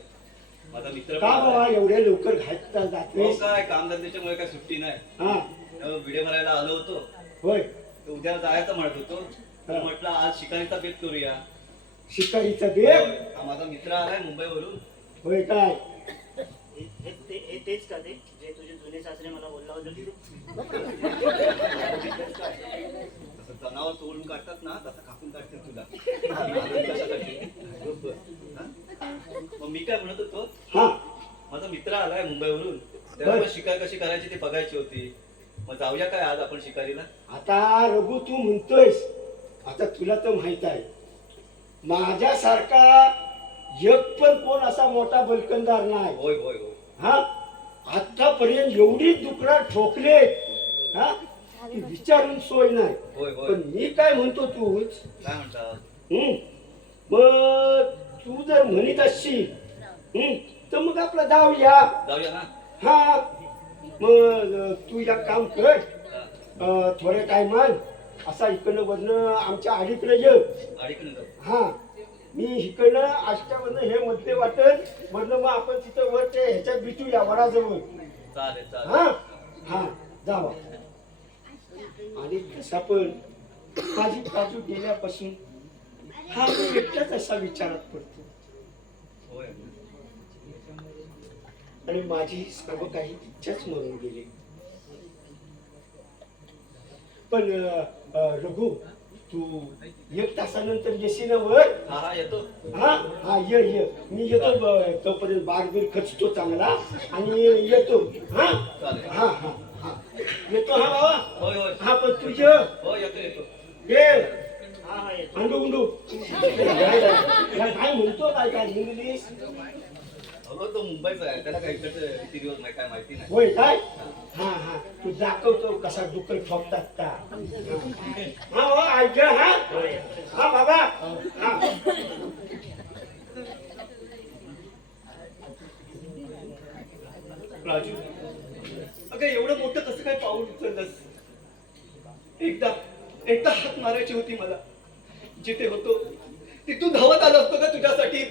माझा मित्र का पण बाबा आलाय. एवढ्या लवकर घात हो जातेस? काय कामधंद्याच्यामुळे काय सुट्टी नाही. हा विडे भरायला आलो होतो. होय. तर उद्या जायचं म्हणत होतो. तर म्हटलं आज शिकारीचा बेत करूया. शिकारीचा होय. बेग? हा माझा मित्र आलाय मुंबईवरून. होय काय? तेच का ते जे तुझे जुने सासरे मला बोलला होता की तसं जनावर तोडून काढतात ना, तसं कापून काढते तुला. कशासाठी? हा? मग मी काय म्हणत होतो, हा माझा मित्र आलाय मुंबईवरून. त्याला पण शिकार कशी करायची ती बघायची होती. मग जाऊया काय आज आपण शिकारीला? आता रघु तू म्हणतोयस, आता तुला तर माहित आहे माझ्यासारखा एक पण कोण असा मोठा बलकंदार नाही. होय होय होय. हा आतापर्यंत एवढी दुकडा ठोकले हा की विचारून सोय नाही. होय होय. पण मी काय म्हणतो तूच, काय म्हणता? मग तू जर म्हणत असशील तर मग आपलं जाऊया. जाऊया ना. हा मग तू एक काम कर, हा. थोडे टायमान असा इकडनं वरनं आमच्या आडीकडे ये. अडीकडे जाऊ. हा मी इकडनं आष्ट्यावरनं हे मधले वाटत वरनं मग आपण तिथं वर ते ह्याच्यात भेटूया वडाजवळ. चालेल चालेल. हा हा जावा. आणि तसा पण माझी बाजू गेल्यापासून हा मी एकटाच असा विचारात पडतो. होय. आणि माझी सर्व काही इच्छाच मरून गेली. पण रघु तू एक तासानंतर येशील ना वर? हा हा येतो. हा हा ये मी येतो. तोपर्यंत बारबीर खचतो चांगला आणि येतो. हा चालेल. हा हा हा येतो. हा बाबा. होय होय. हा पण तुझं हो येतो येतो. ये हा हा येतो. अंडू उंडू काय म्हणतो काय काय इंग्लिश? अगं तो मुंबईचा आहे, त्याला काय इकडचे रीती दिवस नाही काय माहिती नाही. होय काय? हा हा तू दाखवतो कसा डुक्कर ठोकतात का. हा हो ऐक हा हा बाबा हा. राजू अगं एवढं मोठं कसं काय पाऊल उचललंस? एकदा हात मारायची होती मला. जिथे होतो तिथून धावत आलो असतो का तुझ्यासाठी?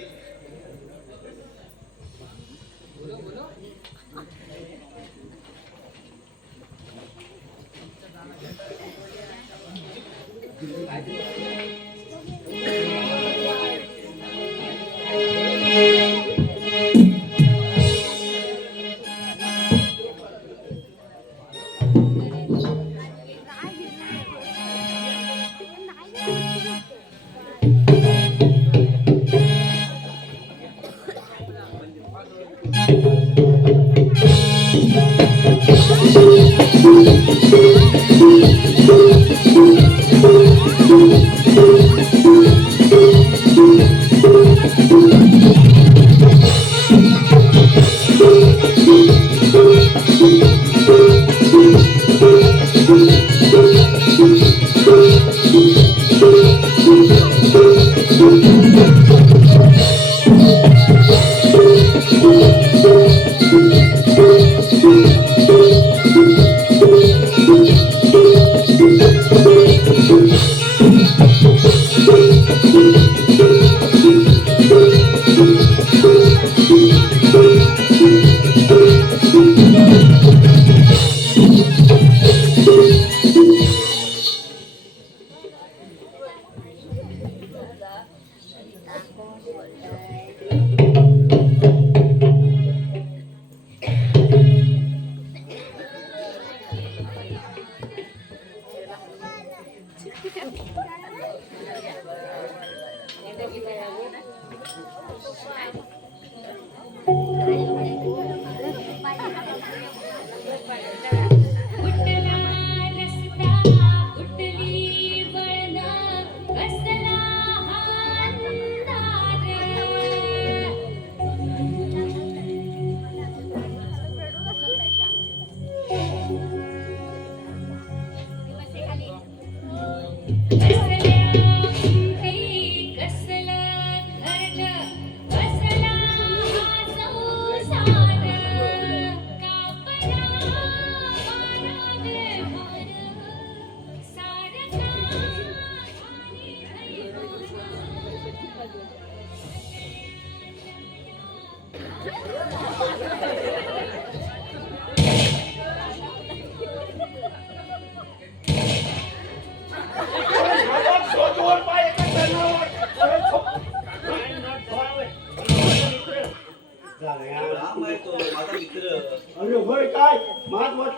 Thank you.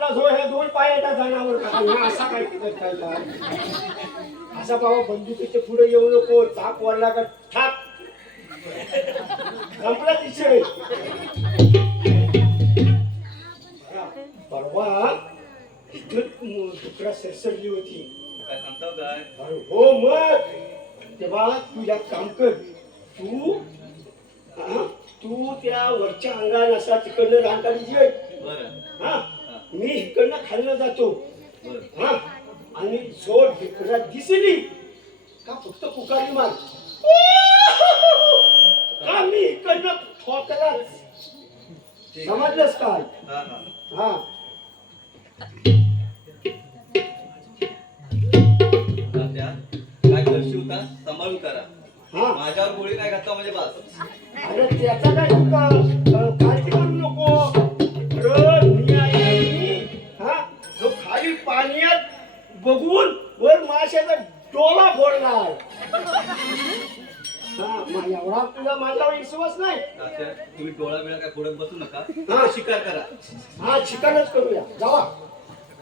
म्हणला जो ह्या दोन पायाचा जनावर का हा असा काय करता असा बाबा बंदुकीच्या पुढे येऊ नको चाप वाढला का ठाप संपला विषय परवा दुसरा सरसरली होती काय सांगताव काय अरे हो मग तेव्हा तू एक काम कर तू त्या वरच्या अंगाने असा तिकडनं रानकाडी ये बरं हा मी इकडनं खाल्लं जातो बरं हा आणि जो ढेकरा दिसली का फक्त पुकारी मार का मी इकडनं ठोकला समजलंस काय हा हा हा त्या काय करशी होता सांभाळून करा हा माझ्यावर गोळी नाही घातला म्हणजे बस अरे त्याचा काय काळजी करू नको अरे मी आहे हा जो खाली पाण्यात बघून वर माशाचा डोला फोडलाय हा मग एवढा तुला माझ्यावर विश्वास नाही तात्या, तुम्ही डोळा बिळा काय फोडत बसू नका हा. शिकार करा हा शिकायलाच करूया जावा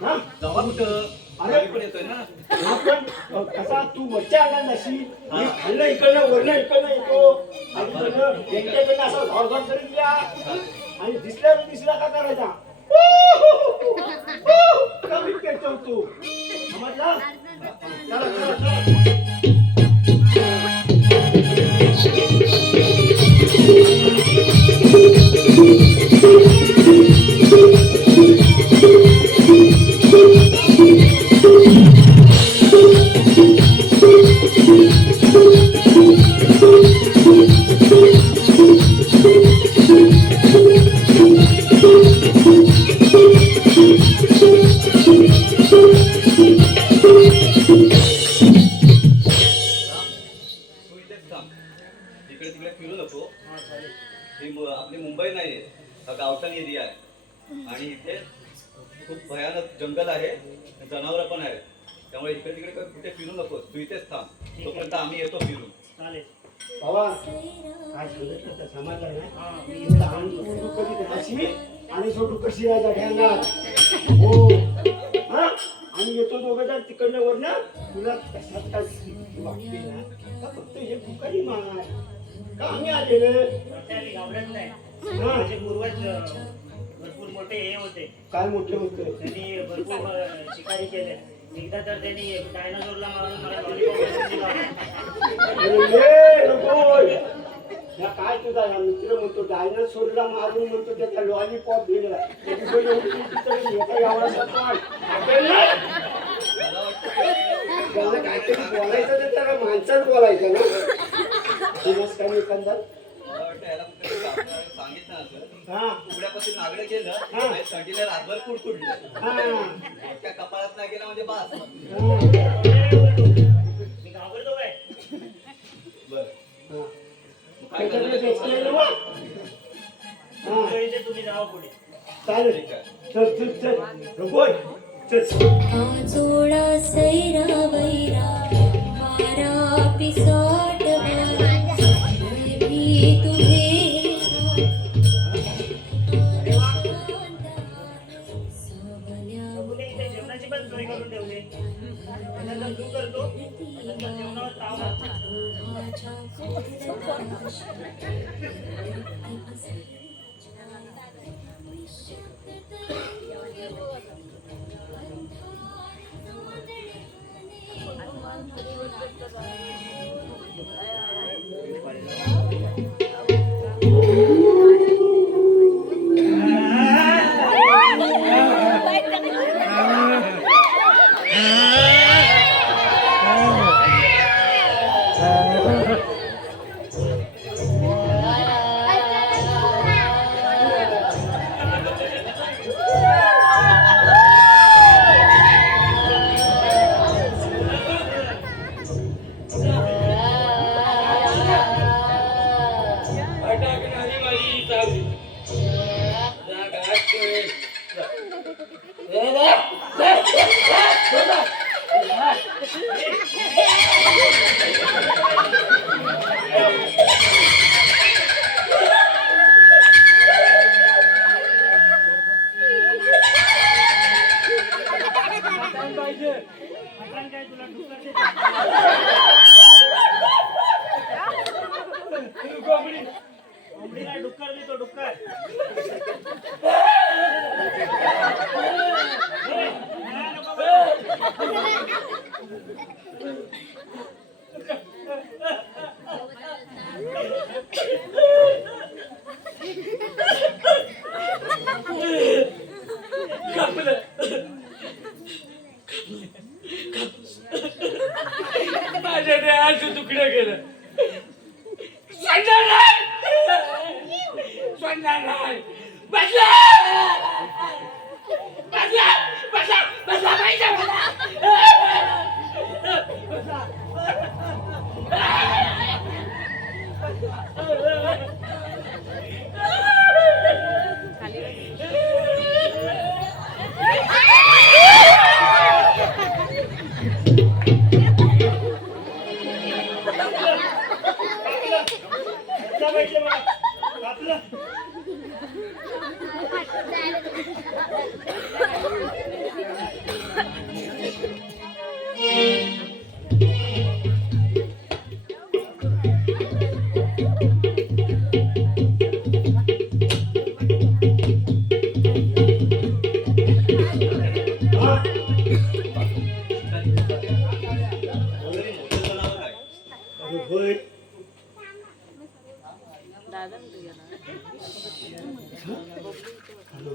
हा जावा कुठं अरे. आम्ही पण येतोय ना आपण कसा तू वरच्या अंगात नशी मी खाल्लं इकडनं वरनं इकडनं येतो आणि इकडनं त्यांच्याकडनं असा घोर करीत या आणि दिसला का करायचा कमी पेटव तू समजला चला चला चला तू इथेच थांब इकडे तिकडे फिरू नको ही आपली मुंबई नाहीये हा गावठाण एरिया आहे आणि इथे खूप भयानक जंगल आहे जनावर पण आहेत त्यामुळे इकडे तिकडे कुठे फिरू नको तू इथेच थांब तोपर्यंत आम्ही येतो फिरून बाबा काय सांगितलं तर समाधान नाही मी लहान तू कधी कशी आणि छोटू कशी राजा घ्यायला हो हा आणि येतो दोघं जण तिकडनं वरनं तुला कशात काय वाटते ना का फक्त हे फुकारी मार का आम्ही आलेले घाबरत नाही हा माझे पूर्वज भरपूर मोठे हे होते काय मोठे होते त्यांनी भरपूर शिकारी केले एकदा तर त्यांनी डायनासोरला मारून मला लॉलीपॉप दिला अरे नको या काय तुझा या मित्र म्हणतो डायनासोरला मारून म्हणतो त्याचा लॉलीपॉप दिलेला त्याला काहीतरी बोलायचं तर त्याला माणसाच बोलायचं ना दिवस काय एकंदर मला वाटतं याला कुठेतरी सांगितलं असं हा उघड्यापासून नागडं गेलं हा. आणि थंडीला रातभर कुडकुडलं हा त्या कपाळात नाही गेला म्हणजे बास मी घाबरतो काय बरं हा काय त्याच्याकडे करायचं बेचलेलं ना? हा तुमच्या पुढे जावं पुढे चालेल ठीक आहे चल चल चल नको चल आजोळा सैरा वैरा वारा पिसाट भी तुझे पुढे इथे जेवणाची पण सोय करून ठेवली त्यानंतर तू करतो त्यानंतर जेवणावर ताव डुक्कर देतो डुक्कर माझ्या देहाचं तुकडं गेलं सोडणार नाही बसला बसला बसला बसला पाहिजे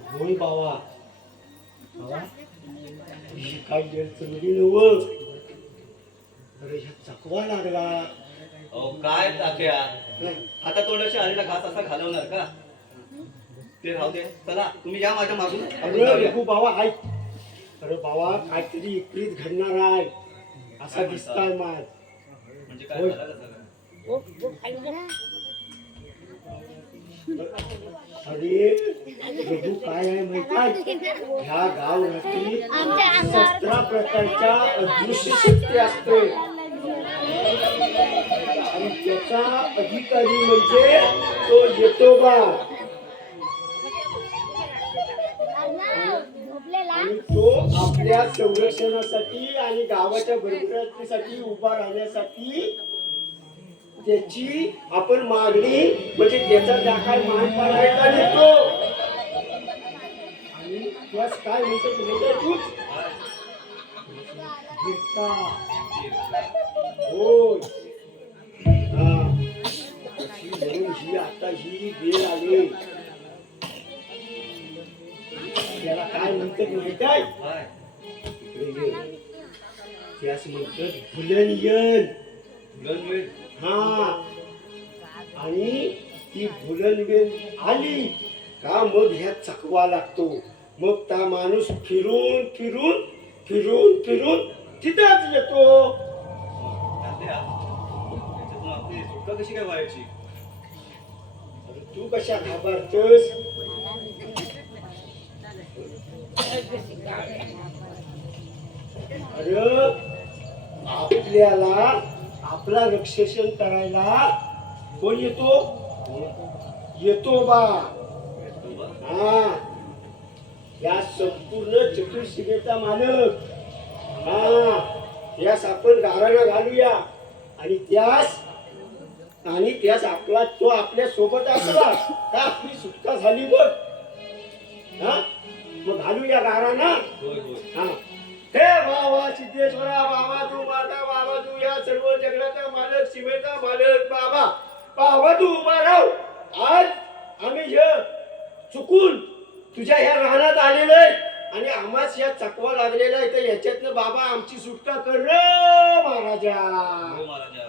होय बाबा बाबा ही काय गैरसमजी नव्हत अरे ह्या चकवा लागला अहो काय तात्या आता तोंडाशी आलेला घास असा घालवणार का ते राहू दे चला तुम्ही या माझ्या मागून आपण अरे जाऊया. रघु बाबा ऐक अरे बाबा काहीतरी विपरीत घडणार आहे असा दिसताय माझ म्हणजे काय झालं का सगळं? अरे रघु काय आहे माहित आहे ह्या गावावरती आमच्या अंगावर 17 प्रकारच्या अदृश्य शक्ती असते आणि त्याचा अधिकारी म्हणजे तो येतोबा झोपलेला आणि तो आपल्या संरक्षणासाठी आणि गावाच्या भरभराटीसाठी उभा राहण्यासाठी त्याची आपण मागणी म्हणजे त्याचा ज्या काय मानपान आहे का देतो आणि त्यास काय म्हणतो म्हणजे तूच गिरता. होय हा म्हणून ही आता ही वेळ आली त्याला काय म्हणतात माहित आहे काय? इकडे ये. त्यास म्हणतात भुलनयन गणवेल. हा आणि ती भुलनवेल आली का मग ह्या चकवा लागतो मग त्या माणूस फिरून फिरून फिरून फिरून तिथंच येतो तात्या, त्याच्यातून आपली सुटका कशी काय व्हायची अरे तू कशा घाबरतोस अरे आपल्याला आपला रक्षण करायला कोण येतो येतो बा हा या संपूर्ण चतुर्शिमेचा मालक हा यास आपण गाराणा घालूया आणि त्यास आपला तो आपल्या सोबत असला का आपली सुटका झाली बघ हा मग घालूया गाराणा होय होय हा हे बाबा सिद्धेश्वरा बाबा तू माता बाबा तू या सर्व जगण्याचा मालक सीमेचा मालक बाबा बाबा तू उभा राह आज आम्ही हे चुकून तुझ्या ह्या राहण्यात आलेलो आहे आणि आम्हाच या चकवा लागलेला आहे तर याच्यातनं बाबा आमची सुटका कर रे महाराजा हो महाराजा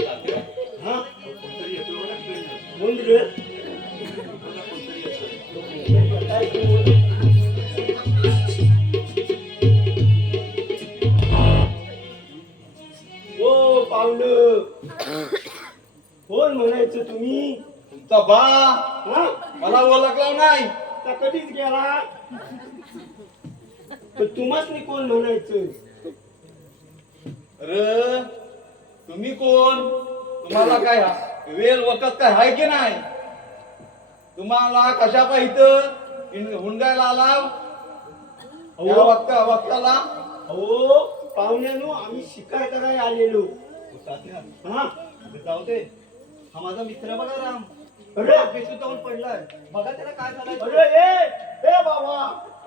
तात्या, हा कोणतरी येतोय बघा तिकडनं. बोल रे बघा, कोणतरी येतोय. काय तू? ओ पाहुणं कोण म्हणायचं तुम्ही तुमचा बा हा मला ओळखला नाही आता कधीच गेला तर तुम्हाच मी कोण म्हणायचं अरे तुम्ही कोण तुम्हाला काय वेल वखत काय आहे की नाही? तुम्हाला कशा पाहिजे हुंडायला आला या वक्ताला? अहो पाहुण्यानो, आम्ही शिकार करायला आलेलो. हा जाऊ दे, हा माझा मित्र बघा राम, अरे बेशुद्ध जाऊन पडलाय. बघा त्याला काय झालंय. अरे ए बाबा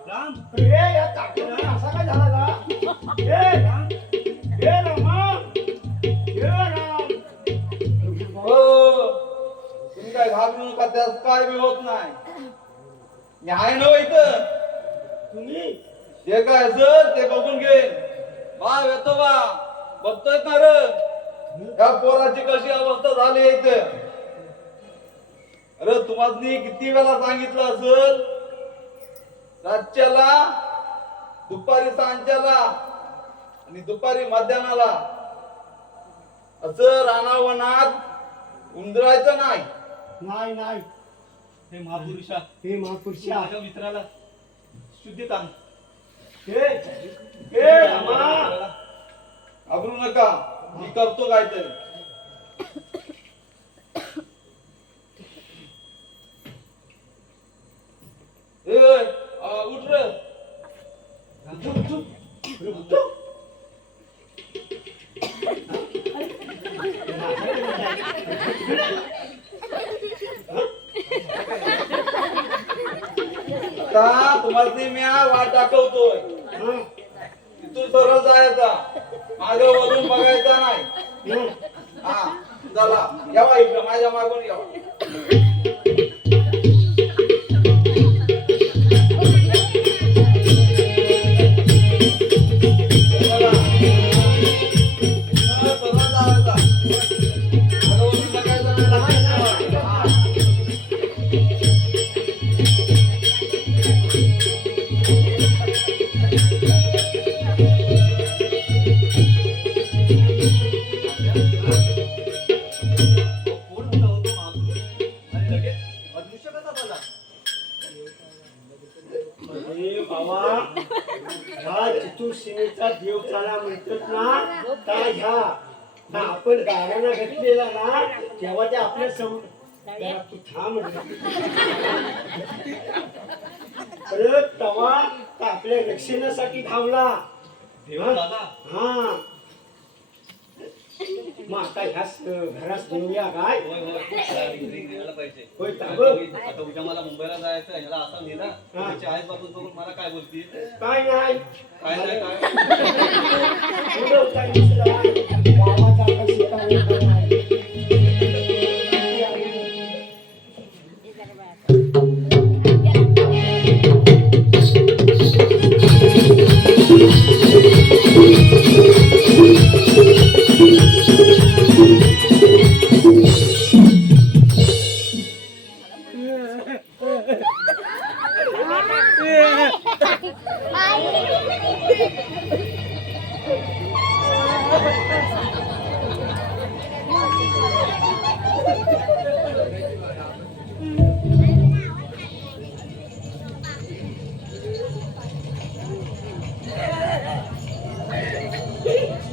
राम अरे या चाकूला असा काय झाला का? ए राम, ए रामा, ए राम. हो, तुम्ही काय घाबरू नका, त्यात काय बी होत नाही. मी आहे ना इथं. तुम्ही जे काय असेल ते बघून घे. बा येतो बा, बघतोय ना रे या पोराची कशी अवस्था झाली इथे. अरे तुम्हाला किती वेळा सांगितलं असेल, रातच्याला, दुपारी सांच्याला आणि दुपारी मध्यानाला असं रानावनात उंदरायचं नाही. नाही नाही, हे महापुरुषा, हे महापुरुषा, माझ्या मित्राला शुद्धीत आण. ए रामा, घाबरू नका, मी करतो काहीतरी. उठ रे. आता तुम्हाला मी वाट दाखवतोय. इथून सरळ जायचा, मागे वळून बघायचा नाही. हा चला, यावा इकडं माझ्या मागून यावा. चला. सरळ जायचा, मागे वळून बघायचं नाही. हा. अरे बाबा, ह्या चतुर्सीमेचा देव चाला म्हणतात ना, त्या ह्या हा आपण गाण्याला घेतलेला ना, तेव्हा ते आपल्या जरा तू थांब रे. अरे तवा तर आपल्या रक्षणासाठी थांबला. हा मग आता ह्याच घरात नेऊया काय? होय ताब. आता उद्या मला मुंबईला जायचं, ह्याला असं नेला, त्याची आई बाबू बघून मला काय बोलती? काय नाही काय नाही काय पुढं काय दुसरा गावाचा आता शिकायला नाही.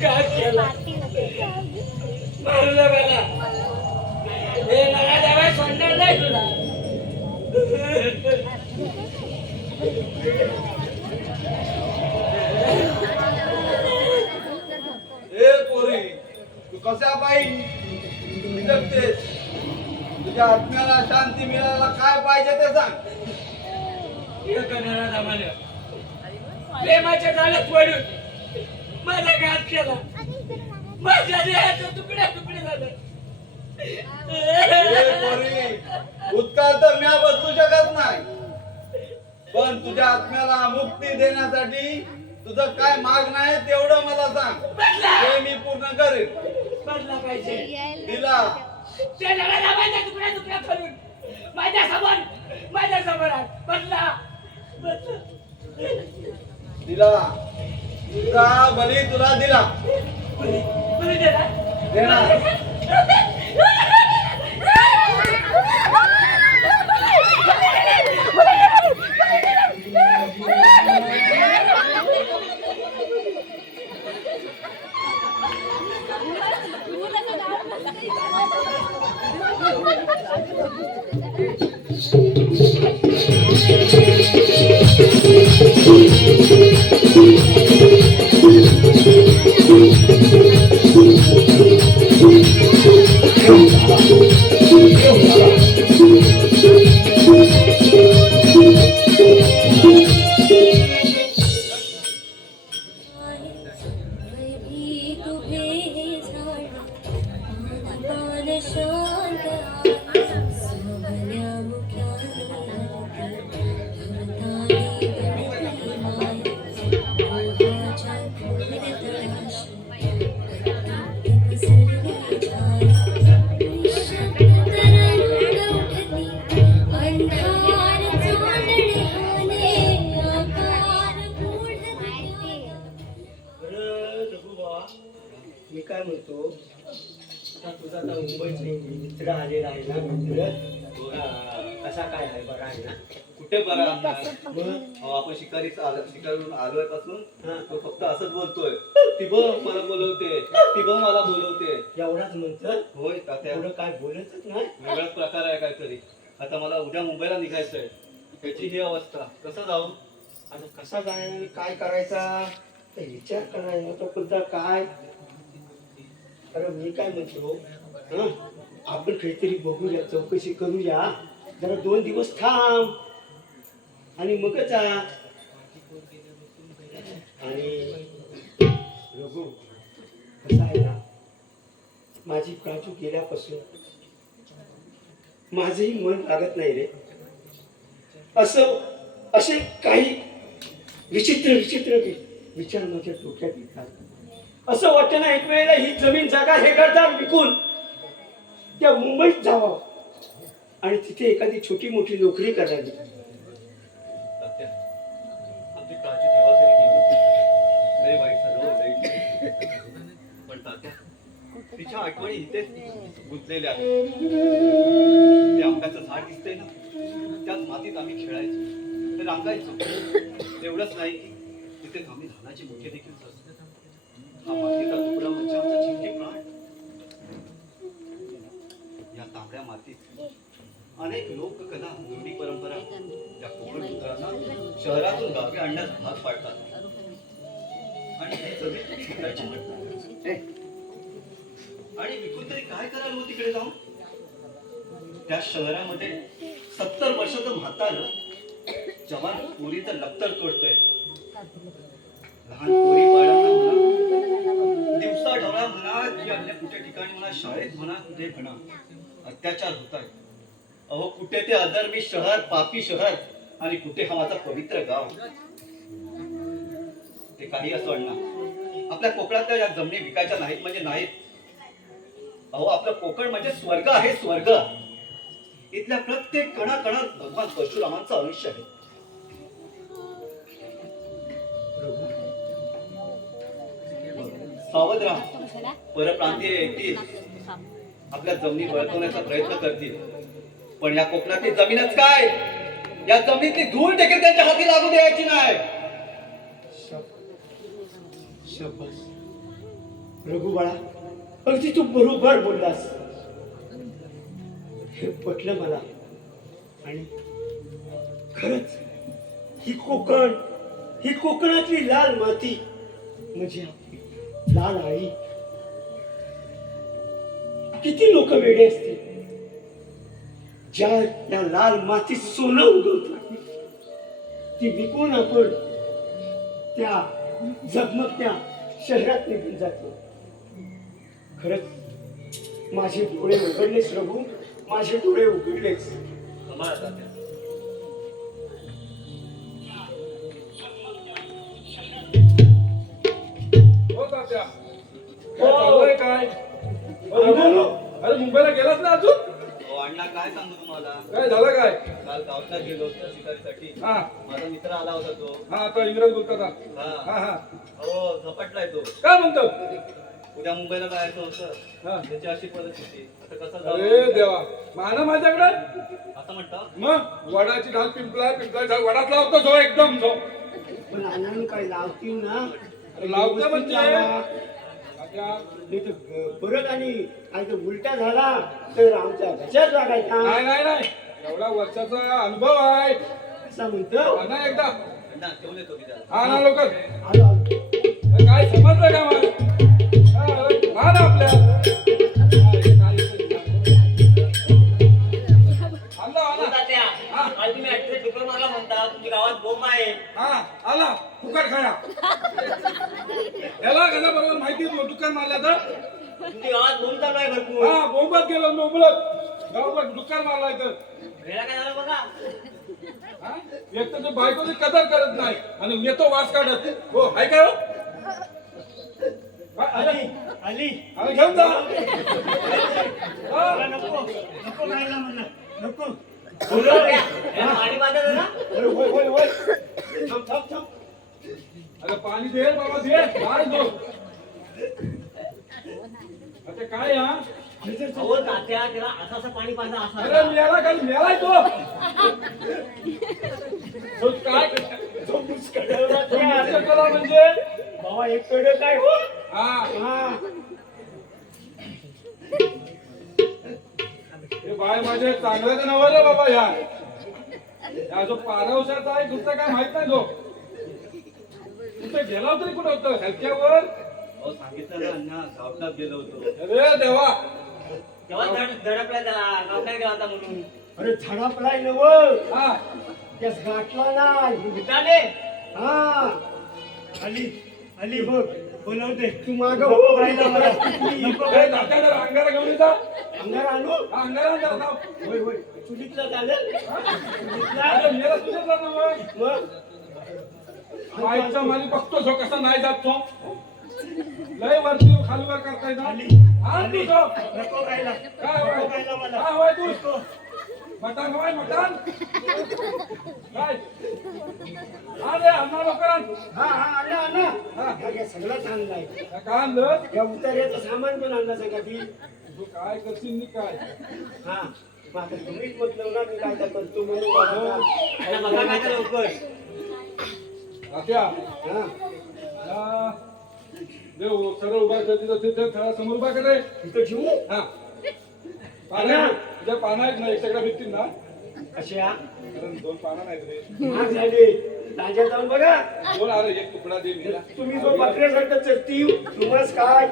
काय केलं? मारलं मला. हे मला दवा सोडणार नाही तुला. ए पोरी, तू कशा पाहिजे जगतेस? तुझ्या आत्म्याला शांती मिळायला काय पाहिजे ते सांग. हे करणारा जमान्या प्रेमाच्या जाळ्यात पडून माझा घात केला. माझ्या देहाचे तुकडे तुकडे झाले. ए पोरी, भूतकाळ तर म्या बदलू शकत नाही, पण तुझ्या आत्म्याला मुक्ती देण्यासाठी तुझं काय मागणं आहे तेवढं मला सांग, ते मी पूर्ण करेन. बदला पाहिजे. दिला त्या जगाला माझ्या तुकड्या तुकड्या करून माझ्या समोर आहे. बदला बदला. दिला तुझा बली तुला दिला. कुणी देणार? देणार. बरं, रघु बाबा, मी काय म्हणतो आता तुझा आता मुंबईचे मित्र आलेला आहे ना मित्र कसा काय आहे बरा आहे ना कुठे बरा असणार? मग अहो, आपण शिकारून आलोय पासून हा. तो फक्त असंच बोलतोय ती बघ मला बोलवते, ती बघ मला बोलवते. एवढाच म्हणतं होय तात्या, एवढं काय बोलतच नाही वेगळाच प्रकार आहे काहीतरी. आता मला उद्या मुंबईला निघायचंय, त्याची ही अवस्था, कसं जाऊ? आता कसा जायला आणि काय करायचा ते विचार करायला तो कोणता काय अरे मी काय म्हणतो हं? आपण काहीतरी बघूया चौकशी करूया जरा 2 दिवस थांब आणि मगच जा आणि रघु कसं आहे ना माझी प्राजू गेल्यापासून माझंही मन लागत नाही रे असे काही विचित्र विचार माझ्या डोक्यात येतात असं वाटतं ना एक वेळेला ही जमीन जागा हे घरदार विकून त्या मुंबईत जावं आणि तिथे एखादी छोटी मोठी नोकरी करावी तात्या, आमची प्राची देवाघरी गेली, लय वाईट झालं, लय. पण तात्या, तिच्या आठवणी इथेच गुंतलेल्या आहेत. ते आंब्याचं झाड दिसतंय ना, त्याच मातीत आम्ही खेळायचो, ते रांगायचो. एवढंच नाही की तिथे आम्ही लहानाची मोठी देखील झालो. हा मातीचा तुकडा म्हणजे आमचा चिमणी प्राण. या तांबड्या मातीत अनेक लोककला, रूढी परंपरा त्या कोकण पुत्रांना शहरातून गावी आणण्यास भाग पाडतात. आणि ही जमीन विकायची म्हणतात. आणि विकून तरी काय करायला हो तिकडे जाऊन? त्या शहरामध्ये 70 वर्षाचं म्हातारं जवान पोरीचं लक्तर तोडतोय. लहान पोरी बाळांना म्हणा, दिवसा ढवळा म्हणा की अन्य कुठे ठिकाणी म्हणा, शाळेत म्हणा, कुठे म्हणा, अत्याचार होत आहेत. अहो, कुठे ते अधर्मी शहर, पापी शहर, आणि कुठे हा माझा पवित्र गाव. ते काही असं अण्णा, आपल्या कोकणातल्या या जमिनी विकायच्या नाहीत म्हणजे नाहीत. अहो, आपलं कोकण म्हणजे स्वर्ग आहे, स्वर्ग. इथल्या प्रत्येक कणाकणात भगवान परशुरामांचं आयुष्य आहे. सावध राहा, परप्रांतीय येतील, आपल्या जमिनी बळकवण्याचा प्रयत्न करतील. पण या कोकणातली जमीनच काय, या जमिनीतली धूळ देखील त्यांच्या हाती लागू द्यायची नाही. शब्बास रघु बाळा, अगदी तू बरोबर बोललास. हे पटलं मला. आणि खरंच ही कोकणातली लाल माती म्हणजे आपली लाल आई. किती लोक वेडे असतील ज्या या लाल मातीत सोनं उगवतात, ती विकून आपण त्या झगमगत्या शहरात निघून जातो. खरंच माझे डोळे उघडलेस रघु, माझे डोळे उघडलेस. आम्हाला तात्या, हो तात्या, काय चालू आहे काय? अरे मुंबईला गेलाच ना अजून? अहो अण्णा, काय सांगू तुम्हाला. काय झालं काय? काल गावचा गेलो होतो शिकारीसाठी. हा माझा मित्र आला होता तो. हा, आता इंग्रज बोलतात हा. हा हा हा, अहो, झपटलाय तो. काय म्हणतो? उद्या मुंबईला जायचं हा. होतं, त्याची अशी परिस्थिती. आता कसं अरे जाऊ? देवा, माना माझ्याकडे. असं म्हणता? मग वडाची ढाल पिंपळा झाड वडात लावतो जो एकदम जो. पण अण्णांनी काय लावतील ना लावतं म्हणजे लावा. नाही तर परत आणि उलटा झाला तर आमच्या घशात लागायचा. नाही नाही नाही एवढा वर्षाचा अनुभव आहे. असं म्हणतो. ना एकदा ना ठेवून येतो मी त्याला. हा ना लवकर. आलो, आलो. काय समजलं का मग? हा ना आपल्या आला हो आला. तात्या, हा. काल तुम्ही ऍक्सिडेंट डुक्कर मारला म्हणता, तुमच्या गावात बोंब आहे. हा आला फुकट खाया. याला कसा बरोबर माहिती दुकान मारल्या तर तुमच्या गावात बोंब चालू आहे भरपूर. हा बोंबत गेलो बोंबलत गावात दुकान मारलाय तर वेळा काय झालं बघा. हा? एक तर ते बायकोची कदर करत नाही आणि येतो वास काढत. हो हाय काय हो? हा, आली आली. अरे घेऊन जा. मला नको नको खायला म्हणलं नको. याला पाणी पाजायचं ना. अरे होय होय होय. थांब थांब थांब. अरे पाणी दे बाबा दे. काय दो आता काय हा? अहो तात्या, त्याला असं पाणी पाजा असं अरे मेला काय मेलाय तो. तो काय तो मुस्कडवला तो त्या. नाटक करा म्हणजे बाबा एक कडे काय हो. हा हा हे बाय माझे चांगलं नवं रे बाबा या जो पारवशाचा आहे तुमचं काय माहित नाही तो. तुमचं गेला तरी कुठं होतं हलक्यावर. अहो सांगितलं ना अण्णा, गावठात गेलो होतो. अरे देवा तेव्हा दडपला त्याला, गावठात गेला होता म्हणून. अरे झाडापलाय नव हा त्यास गाठला नाही. भूताने. हा आली आली बघ बोलवते. तू माग हो राहिला मला. नको हे नात्याला अंगारा घेऊन येता. अंगार आणू. हा अंगारा अंगारा जाऊ. होय होय चुलीतला चालेल. चुलीतला. अरे मेला तुझ्याच ना मग. मग माईचा माली बघतो जो कसा नाही जात तो. लय वरती खालीवर करताय ना. आली हा तू आली. जो. नको राहिला काय नको होय? राहिला मला. काय होय तू? मटण होय मटण. काय? अरे अन्ना लवकर आण. हा हा आणा आणा. हा. हा सगळंच आणलाय. काय आणलं? या उतार्याचं सामान पण आणलं सगळं ती. तू काय करशील नी काय? हा मग आता तुम्हीच म्हटलं ना मी काय करतो म्हणून बघा. त्याला बघा काय तर लवकर. तात्या हा या देव सरळ उभा कर तिथं तिथे थोडा समोर उभा कर रे. इथं ठेवू. हा पाना तुझ्या पाना आहेत ना एक सगळ्या भेटतील ना. अशा कारण दोन पाना नाहीत रे. महाग झाली. ताज्या जाऊन बघा. दोन अरे एक तुकडा दे मला. तुम्ही जो बकऱ्यासारखं चरती तुम्हाला काय.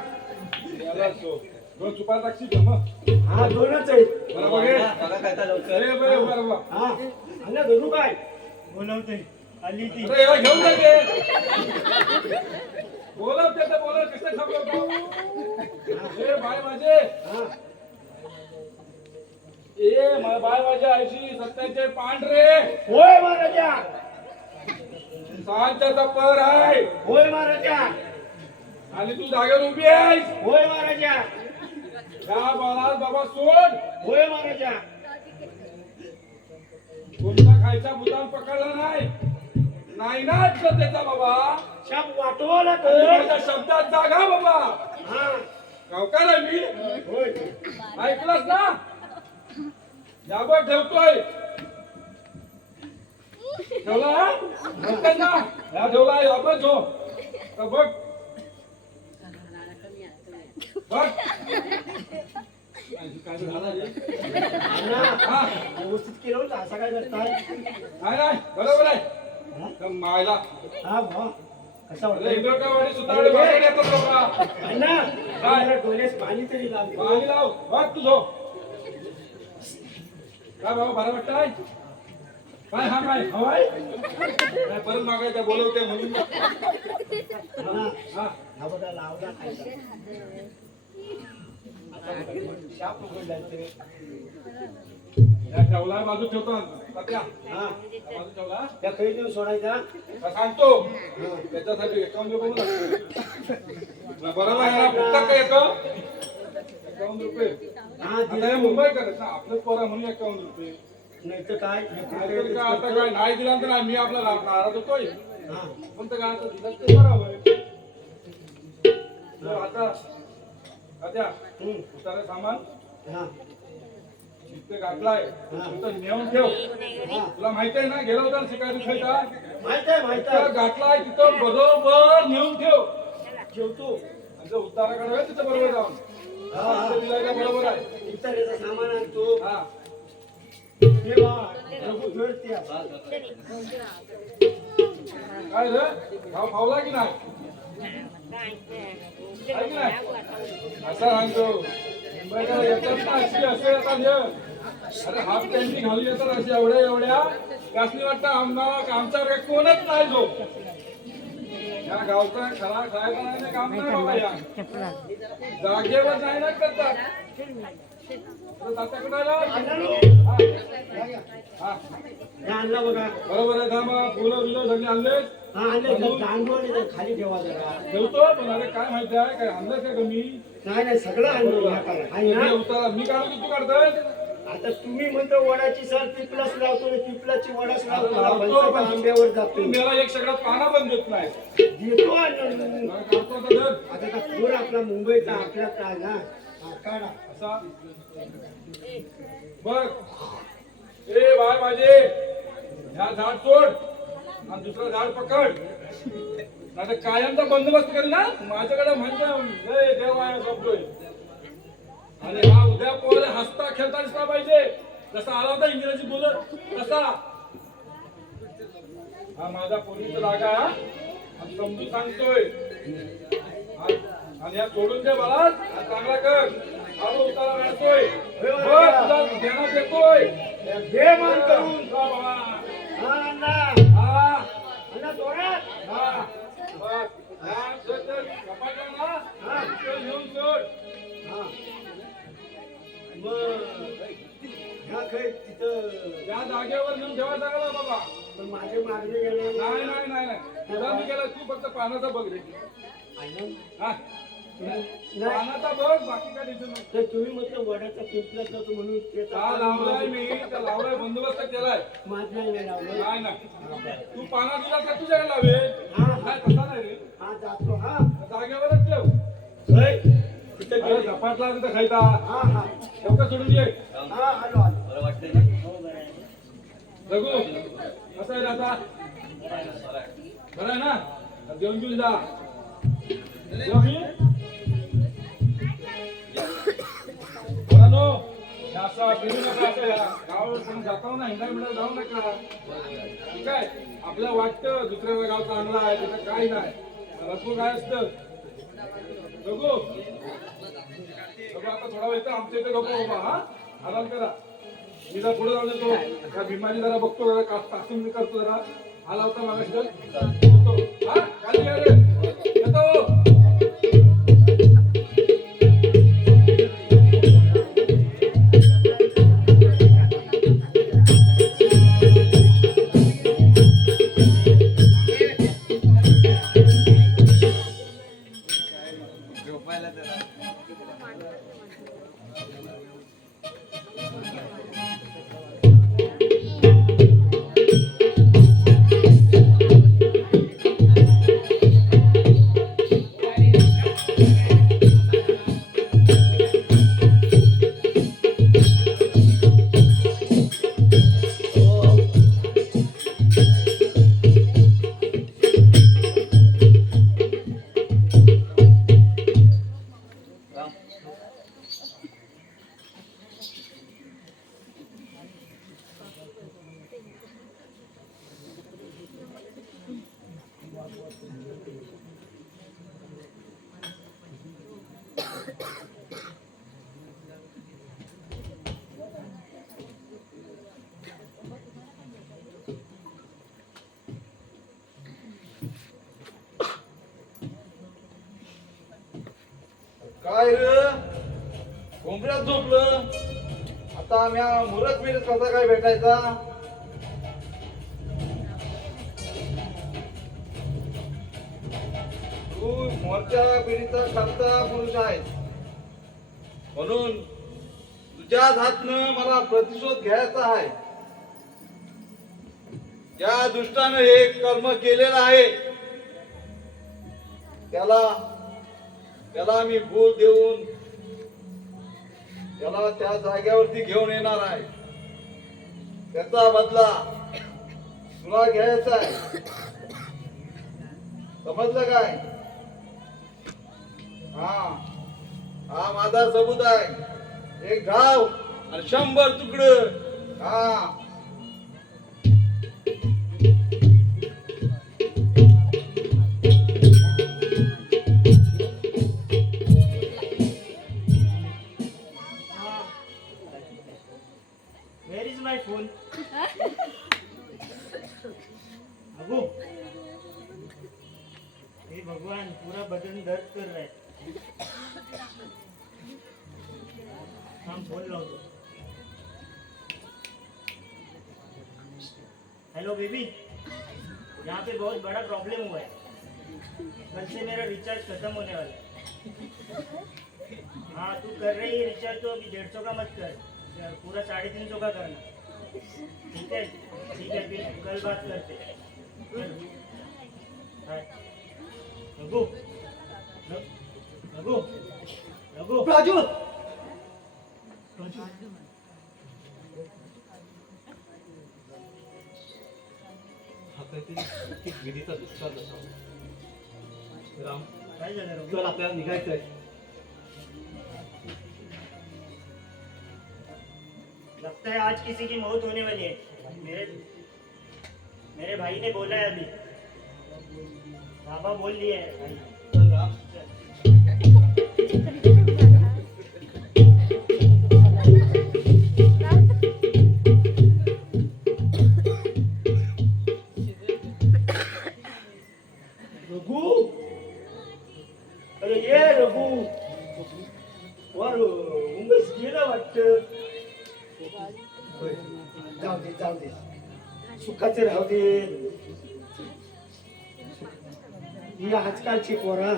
याला सो दोन चुपा टाकशी का मग. हा दोनच आहे. बरोबर आहे. बघा काय तर लवकर. अरे बरोबर बरोबर. हा आणा धरू काय बोलवते. आली ती. अरे याला घेऊन जाते. बोलवते तर बोलव कसं थांबवतो. अरे बाय माझे हा बाय माझे 80-70 पांढरे होय महाराजा. सांच्याचा पर आहे. होय महाराजा. आणि तू जागेवर उभी आहेस. होय महाराजा. या बाळास बाबा सोड. होय महाराजा. कोणता खायचा भूतान पकडला नाही. नाही ना ऐकलं त्याचा बाबा. शाप वाटवा ना आणि तर. माझ्या शब्दात जागा बाबा. हा गावकार आहे मी. होय. ऐकलंस ना. यावर ठेवतोय. ठेवला हा? ऐकलं ना. या ठेवला यावर ठेव. तर बघ बघ काय झालं रे? आणा. हा व्यवस्थित केलं होतं असं काय करताय. नाही नाही बरोबर आहे. तर मायला हा भा कसा अरे वाटलं. इंद्रकावाडी सुतावडे बघायला येतात बाबा. आणा. जरा डोळ्यास पाणी तरी लागलं. पाणी लाव बघ तुझं. काय बाबा बरं वाटतंय. काय हा काय हवाय काय परत मागायचं बोलवते म्हणून. हा हा हा बघा लावला खायचा. आता बघा, शाप उघडलाय. या ठेवला बाजू ठेवतो. तात्या हा या बाजू ठेवला. त्या खरी देऊन सोडायचा. का सांगतो त्याच्यासाठी अकाउंट बघू ना. बरोबर आहे ना. पुस्तक काय येतं 51 रुपये. हा आता हे दिलं. मुंबई करत ना आपलं पोरा म्हणून 51 रुपये. नाही तर काय. नाहीतर काय आता काय नाही दिला तर आम्ही आपला नाराज होतोय. हा पण तर काय आता दिला ते बरोबर. तर आता तात्या उतारा सामान हा इथे घातलाय. तिथं नेऊन ठेव. तुला माहिती आहे ना गेला होता ना शिकायला खायचा. माहित आहे माहित आहे. तिथं घातलाय तिथं बरोबर नेऊन ठेव. जेवतो. आणि तिथं उतारा काढावे तिथं बरोबर जाऊन तिथं दिलाय का बरोबर आहे इतरेचं सामान आणतो हा हे बा रघु धरते काय रे भाव फावला की नाही आहे की नाही असा सांगतो मुंबईला येतात ना अशी असं येतात हे अरे हाफ पॅन्टी घालून येतात अशी एवढ्या त्यासनी वाटतं आम्हाला आमच्याकडे कोणच नाही जो या गावचा खरा खायला नाही ना काम नाही बाबा या जागेवर नाही ना करतात तात्याकडे आणला बघा बरोबर आहे थांबा फुलं बिलं सगळे आणलेच हा आणले तांदूळ खाली ठेवा जरा ठेवतो पण अरे काय माहिती आहे काय आणलं काय कमी नाही सगळं आणलं आहे ना उतारा मी काढू की तू काढतोय आता तुम्ही म्हणतो वडाची सर पिपलाच लावतो आणि पिपलाची वडाच लावतो आंब्यावर जातो मला एक सगळ्यात पाना पण देत नाही देतो आणून. काढतो आता धर. आता का पूर आपला मुंबईचा आपला काय ना हा, काढा असा बघ ए बाय माझे ह्या झाड सोड आणि दुसरं झाड पकड आता कायमचा बंदोबस्त कर ना माझ्याकडे म्हणजे लय देव आहे शब्दोय आणि हा उद्या पोरे हसता खेळता दिसला पाहिजे जसा आला होता इंग्रजी बोलत तसा हा माझा पोरीचा जागा आणि समजून सांगतोय आणि या सोडून दे बाळा हा चांगला कर आलो उतारा काढतोय तुला ध्यानात येतोय घे मान करून जा बाबा हा अण्णा हा अण्णा जोरात हा बस हा चल चल कपाटा ना हा चल घेऊन सोड हा मग ह्या खाय तिथं त्या जागेवर नेऊन ठेवायचा का बाबा पण माझे मागणे गेले नाही नाही नाही नाही तुला मी केलं तू फक्त पानाचा बघ रे हा पानाचा बघ बाकी काय टेन्शन नाही तर तुम्ही म्हटलं वडाचा पिंपला करतो म्हणून ते का लावलाय मी त्या लावलाय बंदोबस्त केलाय माझ नाही लावलं नाही ना तू पाना दिला का तुझ्याकडे लावे नाही तसा नाही रे हा जातो हा जागेवरच ठेव होय तिथं अरे गेले. झपाटला तिथं खायचा हा हा ठेवका सोडून ये हा आलो आलो बरं वाटतंय ना रघु कसं आहे आता बरं आहे ना देऊन घेऊन जा देऊ मी? मुलांनो, हे असं फिरू नका असं या गावावर कोणी जातो ना हिंडा मिळा जाऊ नका ठीक आहे आपल्याला वाटतं दुसऱ्या गाव चांगला आहे तिथं काही नाही रघु काय असतं रघु आता थोडा वेळ तर आमच्या इथे गप्पा बाबा हा आराम करा मी जरा पुढे जाऊन येतो त्या भीमानी जरा बघतो जरा तासून मी करतो जरा आला होता मागाशी हा खाली या रे येतो काय रे कोंबड्यात झोपलं आता आम्ही मुरत मिरत कसा काय भेटायचा तू मोर्चा पिढीचा करता पुरुष आहेस म्हणून तुझ्याच हातनं मला प्रतिशोध घ्यायचा आहे ज्या दुष्टानं हे कर्म केलेलं आहे त्याला मी भूल देऊन त्याला त्या जागेवरती घेऊन येणार आहे त्याचा बदला तुला घ्यायचा आहे समजलं काय हा हा माझा सबूत आहे. एक घाव आणि 100 तुकडं. हा Where is my phone? Abu, हे भगवान पूरा बदन दर्द कर रहा है. हम फोन लाओ. हेलो बेबी, यहाँ पे बहुत बड़ा प्रॉब्लम हुआ है. कल से मेरा रिचार्ज खत्म होने वाला है. हाँ, तू कर रही है रिचार्ज तो अभी 150 का मत कर, पूरा 350 का करना. ठीक है फिर कल बात करते हैं. रघु रघु रघु राजू हा काहीतरी विधीचा दुष्काळ नसावा. राम, काय झालं रघु? चल आपल्याला निघायचंय. लगता है आज किसी की मौत होने वाली है. मेरे भाई ने बोला है अभी. बाबा बोल दिए है भाई. चल राम. रघु, अरे ये रघु वर मुंबईस गेला वाटतं. जाऊ दे सुखाचे राहू दे. ही आजकालची पोरा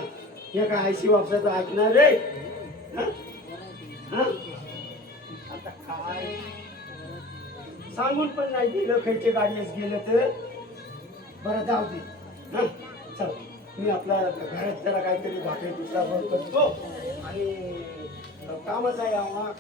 या काय आयशी वापसाचं ऐकणार रे. हं? हं? आता काय सांगून पण नाही दिलं खयचे गाडीस गेलं तर. बरं जाऊ दे. हं? चल मी आपला घरात जरा काहीतरी भाकरी तुकडा बंद करतो आणि कामच आहे आम्हा.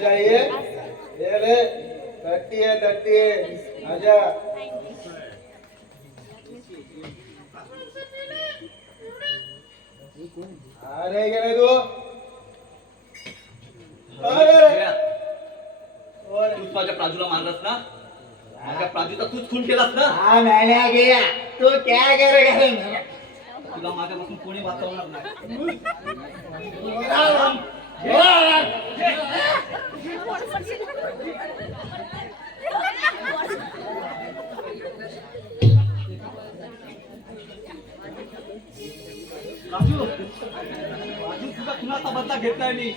चाहिए ये ले तट्टी है आजा अरे गेले तू तूच माझ्या प्राजूला मारलास ना. माझ्या प्राजूचा तूच खून केलास ना. हाँ मैंने किया तू क्या करेगा तुला माझ्यापासून कोणी वाचवणार नाही. राजू राजू तुझा खुनाचा बदला घेतलाय मी.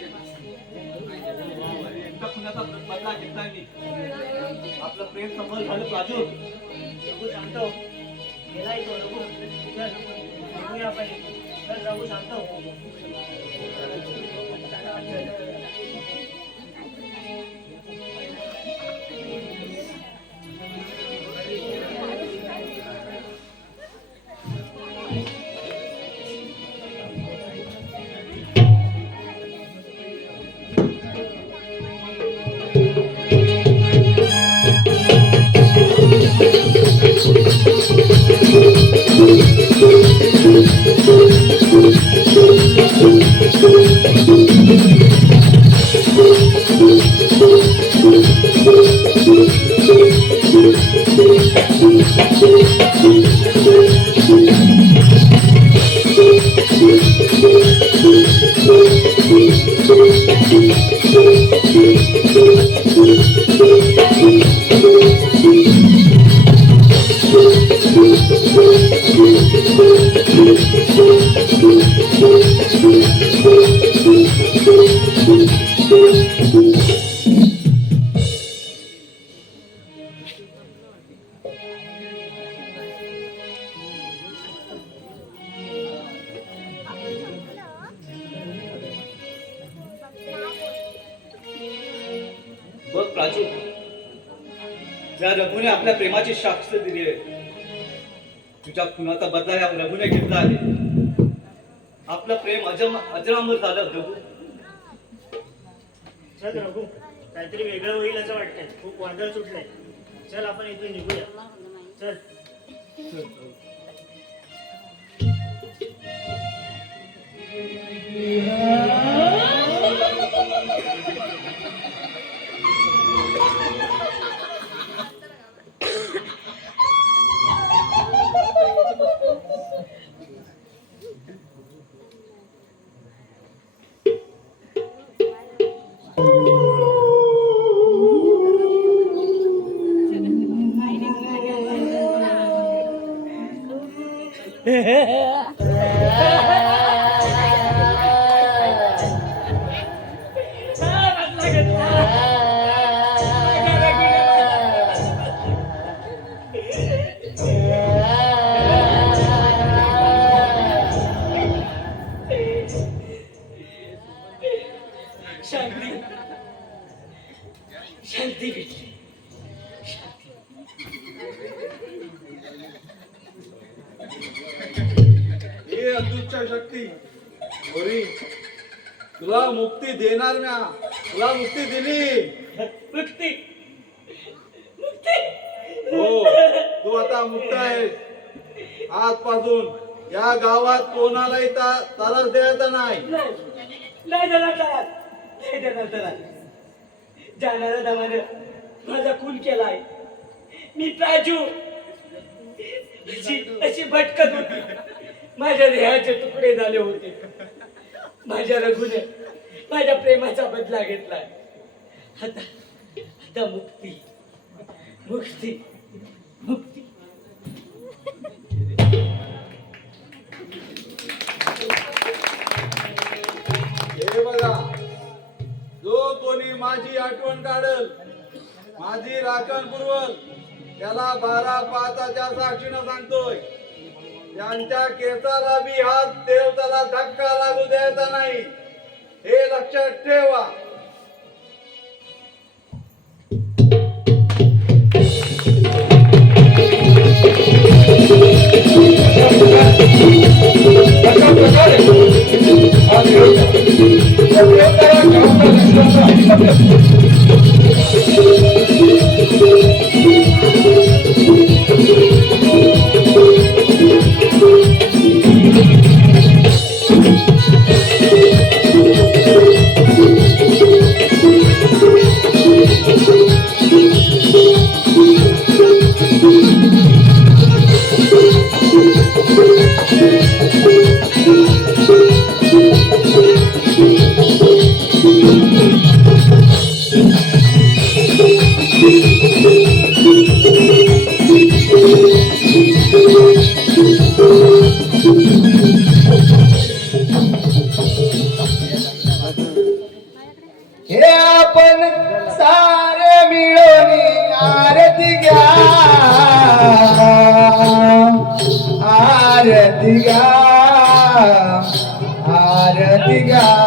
एकदा खुनाचा बदला घेतलाय मी. आपलं प्रेम सफल झालं राजू. रघु शांत हो. गेलाय तो रघु. चल निघूया आपण. चल रघु शांत हो. Thank you. बघ प्राचू, या रघुने आपल्या प्रेमाची साक्ष दिली आहे. तुझ्या खुनाचा बदला या रघुने घेतला आहे. आपलं प्रेम अजरामर झालं रघु. चल रघु, काहीतरी वेगळं होईल असं वाटतंय. खूप वादळ सुटलंय. चल आपण इथून निघूया. चल. शांती शांती भेटली. हे अदृश्य शक्ती गोरी, तुला मुक्ती देणार म्या. तुला मुक्ती दिली. मुक्ती हो, तू आता मुक्त आहेस. आजपासून या गावात कोणालाही त्रास द्यायचा नाही. नाही देणार त्रास. नाही देणार त्रास. जाणाऱ्या दमानं माझा खून केलाय. मी प्राजू अशी भटकत होती. माझ्या देहाचे तुकडे झाले होते. माझ्या रघुने माझ्या प्रेमाचा बदला घेतलाय. आता आता मुक्ती मुक्ती मुक्ती. हे बघा, जो कोणी माझी आठवण काढल, माझी राखण पुरवल, त्याला 12/5च्या साक्षीनं सांगतोय, त्यांच्या केसाला बी हात देव त्याला धक्का लागू द्यायचा नाही. हे लक्षात ठेवा. हे आपण सारे मिळून आरती घ्या, आरती घ्या, आरती घ्या.